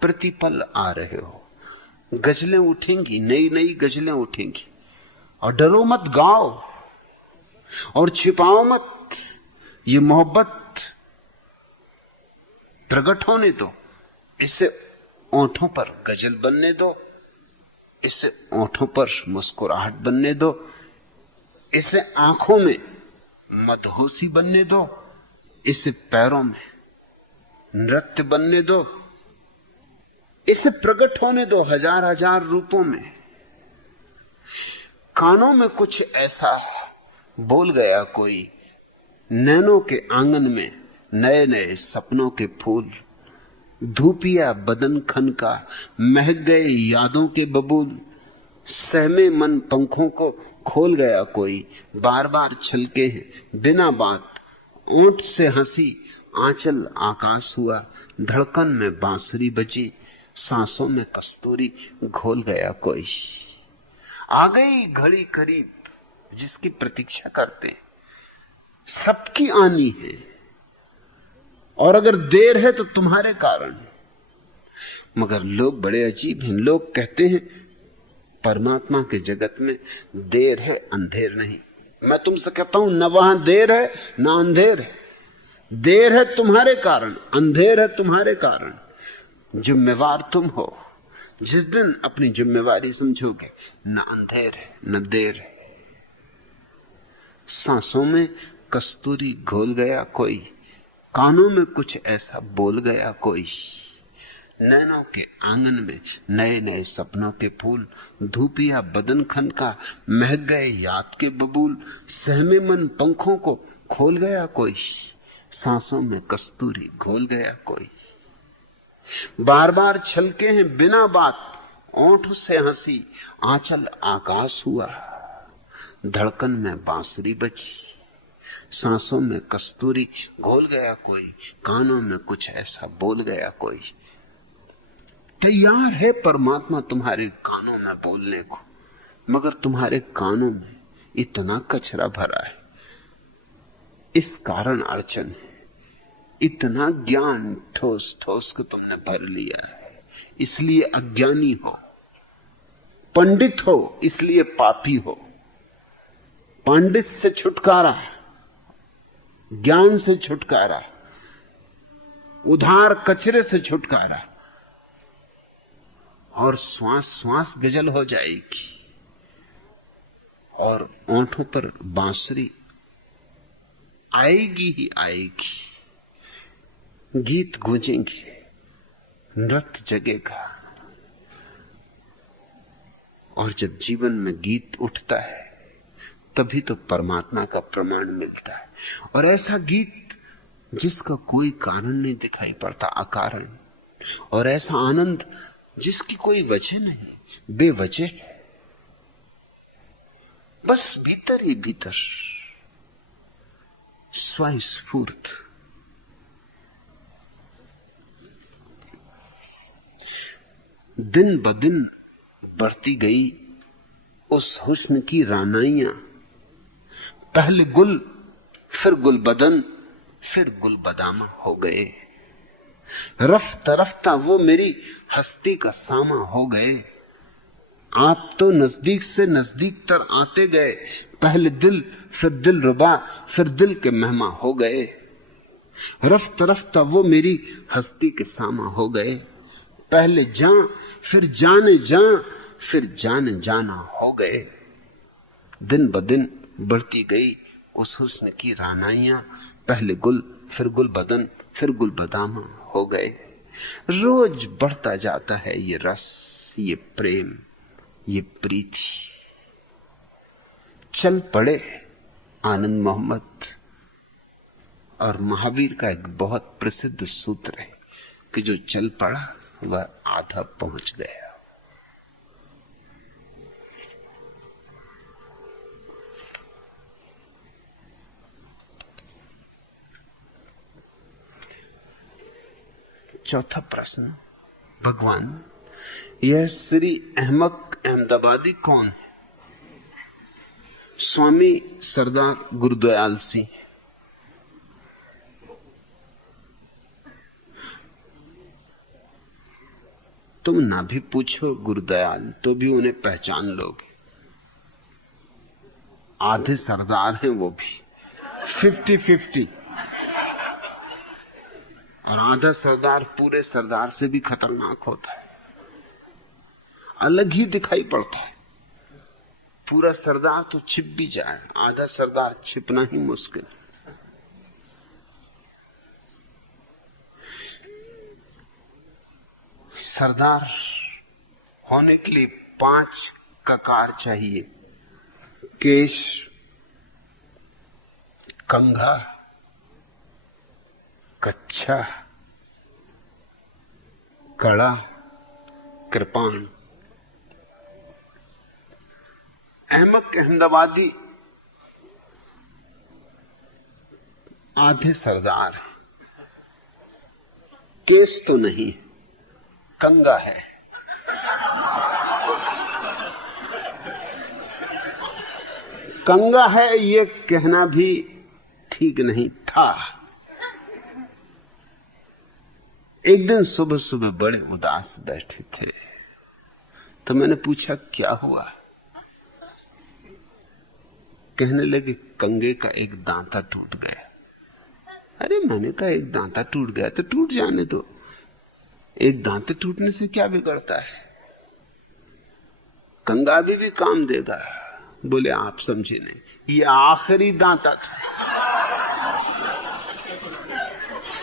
प्रतिपल आ रहे हो। गजलें उठेंगी, नई नई गजलें उठेंगी, और डरो मत, गाओ और छिपाओ मत। ये मोहब्बत प्रकट होने दो, इससे ओंठों पर गजल बनने दो, इससे ओंठों पर मुस्कुराहट बनने दो, इससे आंखों में मदहोशी बनने दो, इससे पैरों में नृत्य बनने दो, इसे प्रकट होने दो हजार हजार रूपों में। कानों में कुछ ऐसा बोल गया कोई, नैनों के आंगन में नए नए सपनों के फूल। धूपिया बदन खन का, महक गए यादों के बबूल। सहमे मन पंखों को खोल गया कोई, बार बार छलके हैं बिना बात। ओंठ से हंसी, आंचल आकाश हुआ, धड़कन में बांसुरी बजी, सांसों में कस्तूरी घोल गया कोई। आ गई घड़ी करीब, जिसकी प्रतीक्षा करते सबकी आनी है, और अगर देर है तो तुम्हारे कारण। मगर लोग बड़े अजीब हैं, लोग कहते हैं परमात्मा के जगत में देर है, अंधेर नहीं। मैं तुमसे कहता हूं, न वहां देर है न अंधेर है। देर है तुम्हारे कारण, अंधेर है तुम्हारे कारण। जिम्मेवार तुम हो। जिस दिन अपनी जिम्मेवारी समझोगे, न अंधेर है न देर है। सांसों में कस्तूरी घोल गया कोई, कानों में कुछ ऐसा बोल गया कोई। नैनों के आंगन में नए नए सपनों के फूल। धूपिया बदन खन का, महक गए याद के बबूल। सहमे मन पंखों को खोल गया कोई, सांसों में कस्तूरी घोल गया कोई। बार बार छलके हैं बिना बात, ओंठ से हंसी, आंचल आकाश हुआ, धड़कन में बांसुरी बजी, सांसों में कस्तूरी घोल गया कोई। कानों में कुछ ऐसा बोल गया कोई। तैयार है परमात्मा तुम्हारे कानों में बोलने को, मगर तुम्हारे कानों में इतना कचरा भरा है, इस कारण अड़चन है। इतना ज्ञान ठोस ठोस को तुमने भर लिया है, इसलिए अज्ञानी हो। पंडित हो इसलिए पापी हो। पांडित से छुटकारा, ज्ञान से छुटकारा, उधार कचरे से छुटकारा, और श्वास श्वास गजल हो जाएगी, और ओंठों पर बांसुरी आएगी ही आएगी। गीत गूंजेंगे, नृत्य जगेगा, और जब जीवन में गीत उठता है तभी तो परमात्मा का प्रमाण मिलता है। और ऐसा गीत जिसका कोई कारण नहीं दिखाई पड़ता, अकारण, और ऐसा आनंद जिसकी कोई वजह नहीं, बेवजह, बस भीतर ही भीतर स्वस्फूर्त। दिन ब दिन बढ़ती गई उस हुस्न की रानाइयां, पहले गुल, फिर गुल बदन, फिर गुल बदामा हो गए। रफ्ता रफ्ता वो मेरी हस्ती का सामा हो गए। आप तो नजदीक से नजदीक तर आते गए, पहले दिल, फिर दिल रुबा, फिर दिल के मेहमा हो गए। रफ्ता रफ्ता वो मेरी हस्ती के सामा हो गए। पहले जान, फिर जाने जान, फिर जाने जाना हो गए। दिन ब दिन बढ़ती गई उस हुस्न की रानाइयां, पहले गुल, फिर गुल बदन, फिर गुल बदामा हो गए। रोज बढ़ता जाता है ये रस, ये प्रेम, ये प्रीति। चल पड़े। आनंद मोहम्मद और महावीर का एक बहुत प्रसिद्ध सूत्र है कि जो चल पड़ा वह आधा पहुंच गया। चौथा प्रश्न, भगवान यह श्री अहमद अहमदाबादी कौन है? स्वामी सरदार गुरुदयाल सिंह। तुम ना भी पूछो गुरुदयाल तो भी उन्हें पहचान लोगे। आधे सरदार हैं वो भी, 50-50, और आधा सरदार पूरे सरदार से भी खतरनाक होता है, अलग ही दिखाई पड़ता है। पूरा सरदार तो छिप भी जाए, आधा सरदार छिपना ही मुश्किल। सरदार होने के लिए 5 ककार चाहिए: केश, कंघा, कच्छा, कड़ा, कृपाण। अहमद अहमदाबादी आधे सरदार है। केस तो नहीं, कंगा है। कंगा है ये कहना भी ठीक नहीं था। एक दिन सुबह सुबह बड़े उदास बैठे थे तो मैंने पूछा क्या हुआ? कहने लगे कंगे का एक दांता टूट गया। अरे मैंने कहा एक दांता टूट गया तो टूट जाने दो, एक दांत टूटने से क्या बिगड़ता है, कंगा भी काम देगा। बोले आप समझे नहीं, ये आखिरी दांता था।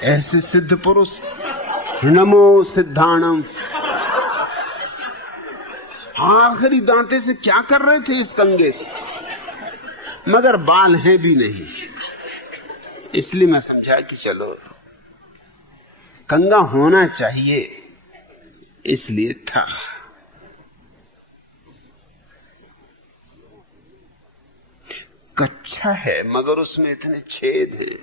ऐसे सिद्ध पुरुष, नमो सिद्धाणम, आखिरी दांते से क्या कर रहे थे इस कंगे से? मगर बाल हैं भी नहीं, इसलिए मैं समझा कि चलो कंगा होना चाहिए, इसलिए था। कच्छा है मगर उसमें इतने छेद हैं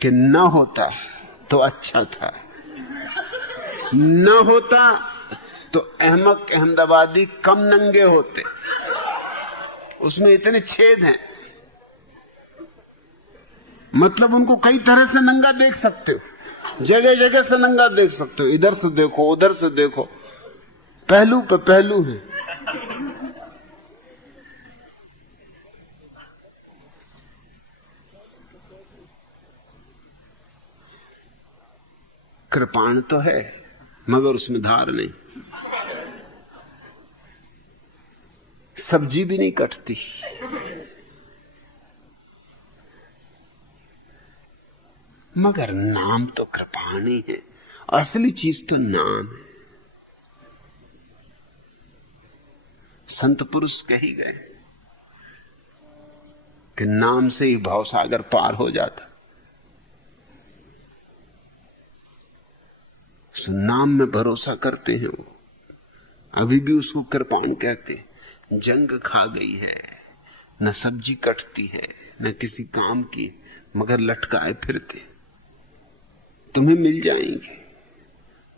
कि न होता तो अच्छा था, न होता तो अहमद अहमदाबादी कम नंगे होते। उसमें इतने छेद हैं, मतलब उनको कई तरह से नंगा देख सकते हो, जगह जगह से नंगा देख सकते हो, इधर से देखो उधर से देखो, पहलू पे पहलू है। कृपाण तो है मगर उसमें धार नहीं, सब्जी भी नहीं कटती। मगर नाम तो कृपाण ही है, असली चीज तो नाम है। संत पुरुष कही गए कि नाम से ही भवसागर पार हो जाता। सो नाम में भरोसा करते हैं वो, अभी भी उसको कृपाण कहते। जंग खा गई है, न सब्जी कटती है न किसी काम की, मगर लटकाए फिरते। तुम्हें मिल जाएंगे,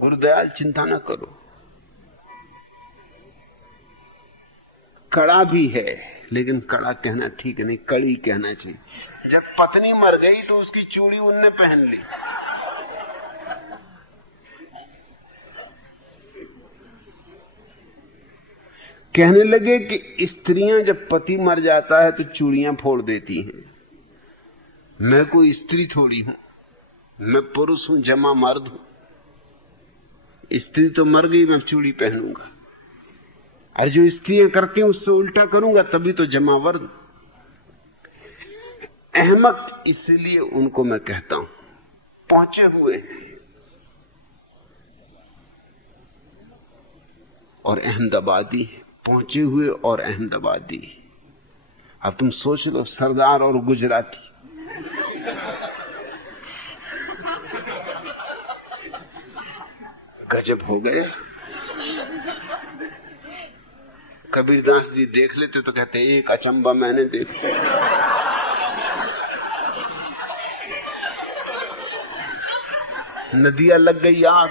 गुरुदयाल चिंता ना करो। कड़ा भी है लेकिन कड़ा कहना ठीक नहीं, कड़ी कहना चाहिए। जब पत्नी मर गई तो उसकी चूड़ी उनने पहन ली। कहने लगे कि स्त्रियां जब पति मर जाता है तो चूड़ियां फोड़ देती हैं। मैं कोई स्त्री थोड़ी हूं, मैं पुरुष हूं, जमा मर्द हूं। स्त्री तो मर गई, मैं चूड़ी पहनूंगा, और जो स्त्रियां करती हैं उससे उल्टा करूंगा, तभी तो जमा वर्द। अहमक इसलिए उनको मैं कहता हूं पहुंचे हुए हैं, और अहमदाबादी पहुंचे हुए और अहमदाबादी। अब तुम सोच लो, सरदार और गुजराती। गजब हो गया। कबीरदास जी देख लेते तो कहते एक अचंबा मैंने देखा। नदियां लग गई आग।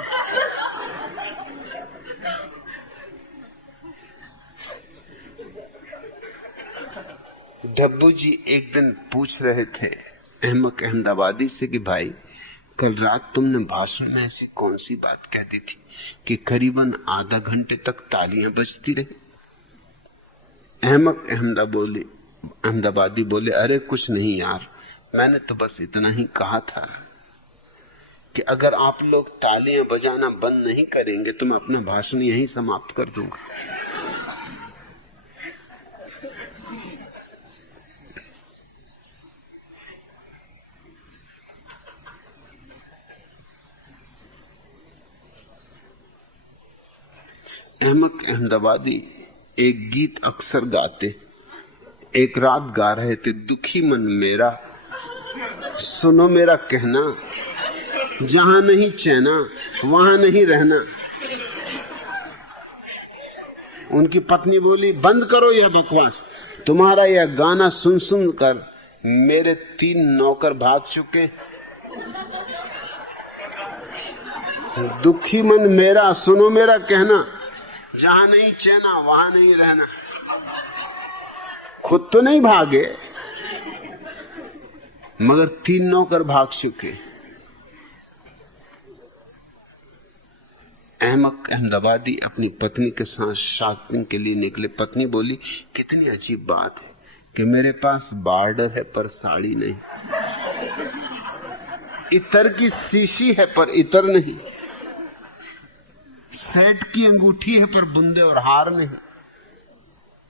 डब्बू जी एक दिन पूछ रहे थे अहमक अहमदाबादी से कि भाई, कल रात तुमने भाषण में ऐसी कौन सी बात कह दी थी कि करीबन आधा घंटे तक तालियां बजती रही। अहमक अहमदाबादी बोले, अरे कुछ नहीं यार, मैंने तो बस इतना ही कहा था कि अगर आप लोग तालियां बजाना बंद नहीं करेंगे तो मैं अपना भाषण यहीं समाप्त कर दूंगा। अहमक अहमदाबादी एक गीत अक्सर गाते। एक रात गा रहे थे, दुखी मन मेरा सुनो मेरा कहना, जहां नहीं चैना वहां नहीं रहना। उनकी पत्नी बोली, बंद करो यह बकवास, तुम्हारा यह गाना सुन सुन कर मेरे 3 नौकर भाग चुके। दुखी मन मेरा सुनो मेरा कहना, जहां नहीं चैना वहां नहीं रहना। खुद तो नहीं भागे, मगर 3 नौकर भाग चुके। अहमक अहमदाबादी अपनी पत्नी के साथ शॉपिंग के लिए निकले। पत्नी बोली, कितनी अजीब बात है कि मेरे पास बॉर्डर है पर साड़ी नहीं, इतर की शीशी है पर इतर नहीं, सेट की अंगूठी है पर बुंदे और हार नहीं।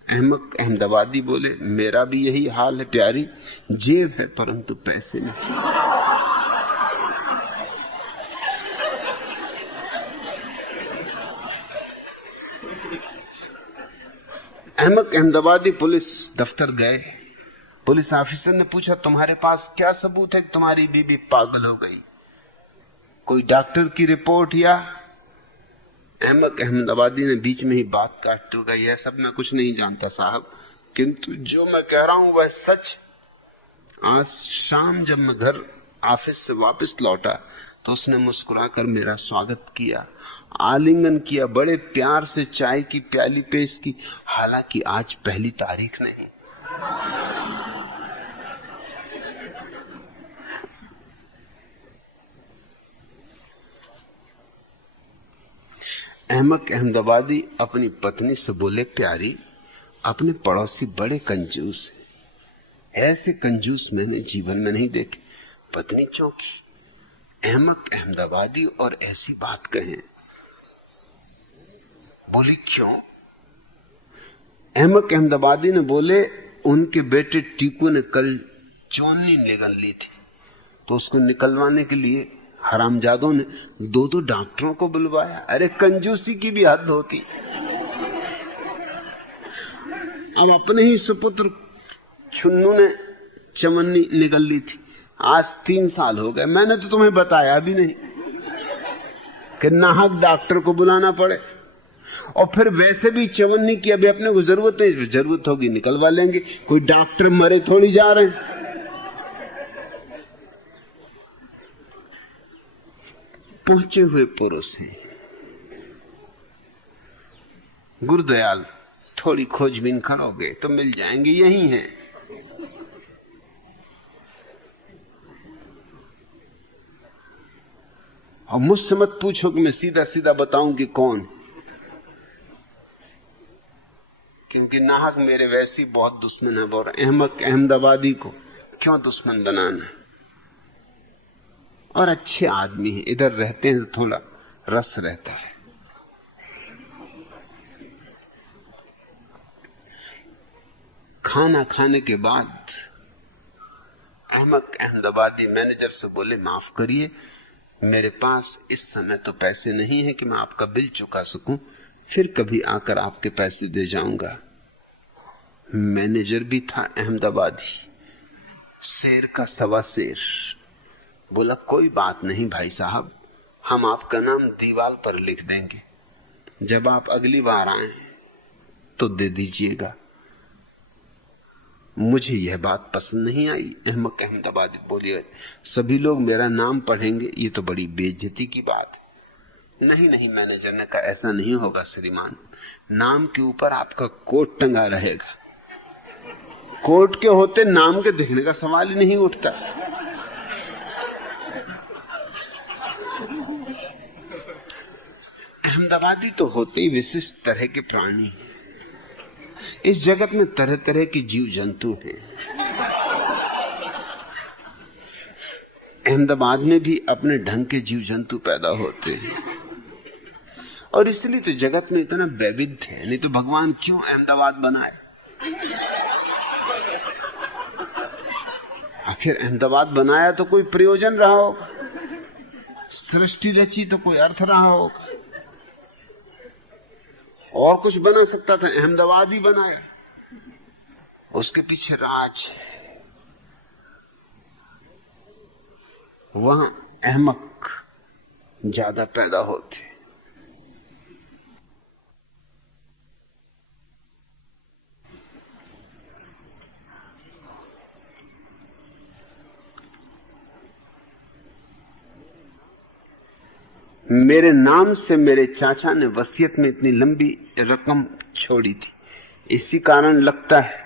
अहमक अहमदाबादी बोले, मेरा भी यही हाल है प्यारी, जेब है परंतु पैसे नहीं। अहमक अहमदाबादी पुलिस दफ्तर गए। पुलिस ऑफिसर ने पूछा, तुम्हारे पास क्या सबूत है कि तुम्हारी बीबी पागल हो गई? कोई डॉक्टर की रिपोर्ट? या अहमक अहमदाबादी ने बीच में ही बात काटते हुए, यह सब मैं कुछ नहीं जानता साहब, किंतु जो मैं कह रहा हूं वह सच। आज शाम जब मैं घर ऑफिस से वापस लौटा तो उसने मुस्कुराकर मेरा स्वागत किया, आलिंगन किया, बड़े प्यार से चाय की प्याली पेश की, हालांकि आज पहली तारीख नहीं। अहमक अहमदाबादी अपनी पत्नी से बोले, प्यारी, अपने पड़ोसी बड़े कंजूस हैं, ऐसे कंजूस मैंने जीवन में नहीं देखे। पत्नी चौंकी। अहमक अहमदाबादी और ऐसी बात कहें? बोली, क्यों? अहमक अहमदाबादी ने बोले, उनके बेटे टीकू ने कल चोन्नी निगल ली थी, तो उसको निकलवाने के लिए हरामजादों ने 2 डॉक्टरों को बुलवाया। अरे कंजूसी की भी हद होती। अब अपने ही सुपुत्र छुन्नू ने चवन्नी निगल ली थी, आज 3 साल हो गए। मैंने तो तुम्हें बताया भी नहीं कि नाहक डॉक्टर को बुलाना पड़े। और फिर वैसे भी चवन्नी की अभी अपने को जरूरत नहीं, जरूरत होगी निकलवा लेंगे, कोई डॉक्टर मरे थोड़ी जा रहे हैं। पहुंचे हुए पुरुष हैं। गुरुदयाल, थोड़ी खोजबीन करोगे तो मिल जाएंगे, यही हैं। और मुझसे मत पूछो कि मैं सीधा सीधा बताऊं कि कौन, क्योंकि नाहक मेरे वैसी बहुत दुश्मन है। और अहमक अहमदाबादी को क्यों दुश्मन बनाना? और अच्छे आदमी हैं, इधर रहते हैं तो थोड़ा रस रहता है। खाना खाने के बाद अहमक अहमदाबादी मैनेजर से बोले, माफ करिए, मेरे पास इस समय तो पैसे नहीं है कि मैं आपका बिल चुका सकूं, फिर कभी आकर आपके पैसे दे जाऊंगा। मैनेजर भी था अहमदाबादी, शेर का सवा शेर। बोला कोई बात नहीं भाई साहब, हम आपका नाम दीवार पर लिख देंगे, जब आप अगली बार आए तो दे दीजिएगा। मुझे यह बात पसंद नहीं आई। अहमदाबादी बोलिए सभी लोग मेरा नाम पढ़ेंगे, ये तो बड़ी बेइज्जती की बात है। नहीं नहीं, मैनेजर ने कहा ऐसा नहीं होगा श्रीमान, नाम के ऊपर आपका कोट टंगा रहेगा। कोट के होते नाम के दिखने का सवाल ही नहीं उठता। अहमदाबादी तो होते ही विशिष्ट तरह के प्राणी। इस जगत में तरह तरह के जीव जंतु हैं। अहमदाबाद में भी अपने ढंग के जीव जंतु पैदा होते हैं, और इसलिए तो जगत में इतना वैविध्य है। नहीं तो भगवान क्यों अहमदाबाद बनाए? आखिर अहमदाबाद बनाया तो कोई प्रयोजन रहा होगा, सृष्टि रची तो कोई अर्थ रहा होगा। और कुछ बना सकता था, अहमदाबाद ही बनाया। उसके पीछे राज है। वहां अहमक ज्यादा पैदा होते। मेरे नाम से मेरे चाचा ने वसीयत में इतनी लंबी रकम छोड़ी थी, इसी कारण लगता है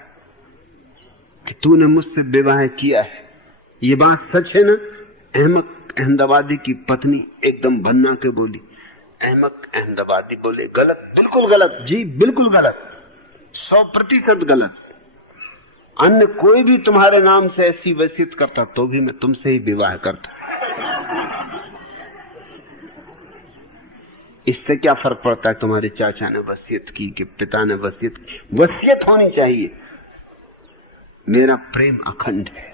कि तूने मुझसे विवाह किया है। ये बात सच है ना? अहमदाबादी की पत्नी एकदम भन्ना के बोली। अहमदाबादी बोले गलत, बिल्कुल गलत जी, बिल्कुल गलत, 100% गलत। अन्य कोई भी तुम्हारे नाम से ऐसी वसीयत करता तो भी मैं तुमसे ही विवाह करता। इससे क्या फर्क पड़ता है तुम्हारे चाचा ने वसीयत की कि पिता ने वसीयत की? वसीयत होनी चाहिए। मेरा प्रेम अखंड है।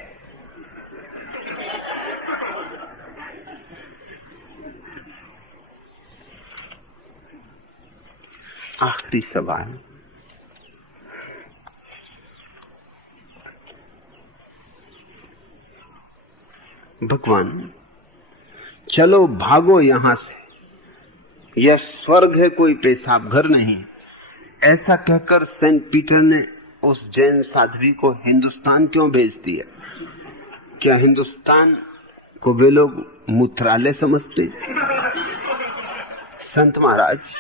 आखिरी सवाल, भगवान चलो भागो यहां से, यह स्वर्ग है, कोई पेशाब घर नहीं। ऐसा कहकर सेंट पीटर ने उस जैन साध्वी को हिंदुस्तान क्यों भेज दिया? क्या हिंदुस्तान को वे लोग मूत्रालय समझते? संत महाराज,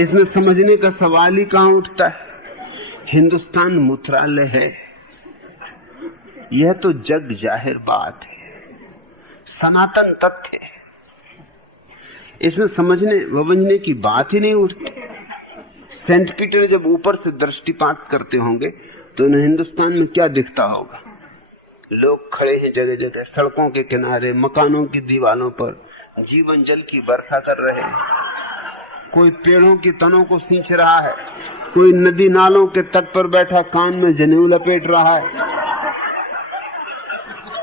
इसमें समझने का सवाल ही कहां उठता है। हिंदुस्तान मूत्रालय है, यह तो जग जाहिर बात है, सनातन तथ्य है। इसमें समझने वमझने की बात ही नहीं उठती। सेंट पीटर जब ऊपर से दृष्टिपात करते होंगे तो उन्हें हिंदुस्तान में क्या दिखता होगा? लोग खड़े हैं जगह जगह, सड़कों के किनारे, मकानों की दीवारों पर जीवन जल की वर्षा कर रहे हैं। कोई पेड़ों की तनों को सींच रहा है, कोई नदी नालों के तट पर बैठा कान में जनेऊ लपेट रहा है।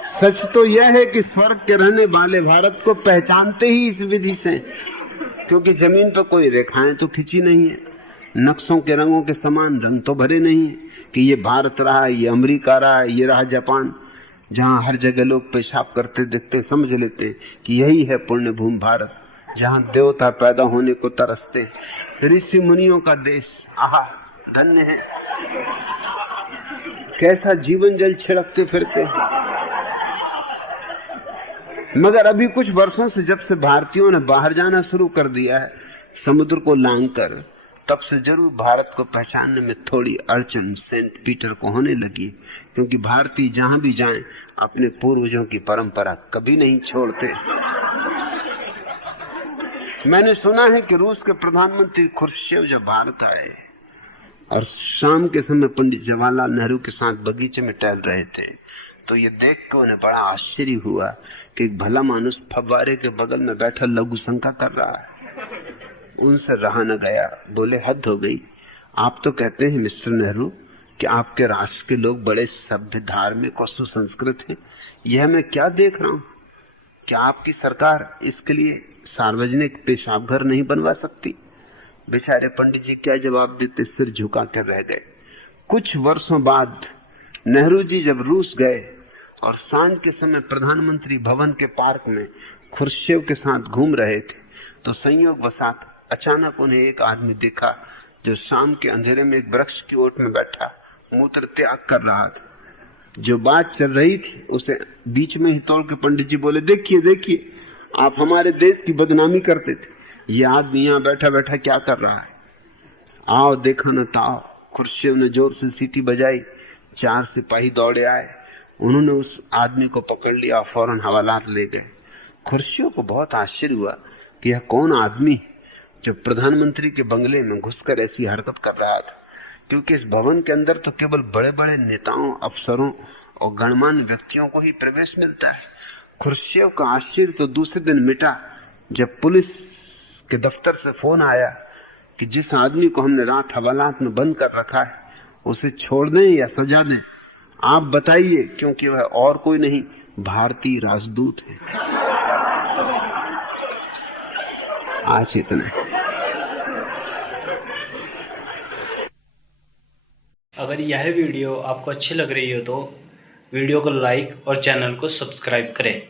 सच तो यह है कि स्वर्ग के रहने वाले भारत को पहचानते ही इस विधि से, क्योंकि जमीन पर कोई रेखाएं तो खिंची नहीं है, नक्शों के रंगों के समान रंग तो भरे नहीं है कि ये भारत रहा, ये अमेरिका रहा, ये रहा जापान। जहां हर जगह लोग पेशाब करते दिखते, समझ लेते हैं कि यही है पुण्य भूमि भारत, जहां देवता पैदा होने को तरसते, ऋषि मुनियों का देश। आहा धन्य है, कैसा जीवन जल छिड़कते फिरते। मगर अभी कुछ वर्षों से जब से भारतीयों ने बाहर जाना शुरू कर दिया है समुद्र को लांघकर, तब से जरूर भारत को पहचानने में थोड़ी अड़चन सेंट पीटर को होने लगी, क्योंकि भारतीय जहां भी जाएं अपने पूर्वजों की परंपरा कभी नहीं छोड़ते। मैंने सुना है कि रूस के प्रधानमंत्री खुर्शेव जब भारत आए और शाम के समय पंडित जवाहरलाल नेहरू के साथ बगीचे में टहल रहे थे, तो ये देख के उन्हें बड़ा आश्चर्य हुआ कि एक भला मानुस फव्वारे के बगल में बैठा लघु शंका कर रहा है। उनसे रहा न गया, बोले हद हो गई। आप तो कहते हैं मिस्टर नेहरू कि आपके राष्ट्र के लोग बड़े सभ्य, धार्मिक और सुसंस्कृत हैं, यह मैं क्या देख रहा हूं? क्या आपकी सरकार इसके लिए सार्वजनिक पेशाब घर नहीं बनवा सकती? बेचारे पंडित जी क्या जवाब देते, सिर झुका कर रह गए। कुछ वर्षों बाद नेहरू जी जब रूस गए और सांझ के समय प्रधानमंत्री भवन के पार्क में खुर्शीव के साथ घूम रहे थे, तो संयोगवशात अचानक उन्हें एक आदमी देखा जो शाम के अंधेरे में एक वृक्ष की ओट में बैठा मूत्र त्याग कर रहा था। जो बात चल रही थी उसे बीच में ही तोड़ के पंडित जी बोले, देखिए देखिए, आप हमारे देश की बदनामी करते थे, ये आदमी यहाँ बैठा बैठा क्या कर रहा है, आओ देखो न ताओ। खुर्शीव ने जोर से सीटी बजाई, 4 सिपाही दौड़े आए, उन्होंने उस आदमी को पकड़ लिया, फौरन हवालात ले गए। खुर्शीव को बहुत आश्चर्य हुआ कि यह कौन आदमी जो प्रधानमंत्री के बंगले में घुसकर ऐसी हरकत कर रहा था, क्योंकि इस भवन के अंदर तो केवल बड़े बड़े नेताओं, अफसरों और गणमान्य व्यक्तियों को ही प्रवेश मिलता है। खुर्शीव का आश्चर्य तो दूसरे दिन मिटा जब पुलिस के दफ्तर से फोन आया कि जिस आदमी को हमने रात हवालात में बंद कर रखा है उसे छोड़ दें या सजा दें, आप बताइए, क्योंकि वह और कोई नहीं, भारतीय राजदूत है। आज इतना। अगर यह वीडियो आपको अच्छी लग रही हो तो वीडियो को लाइक और चैनल को सब्सक्राइब करें।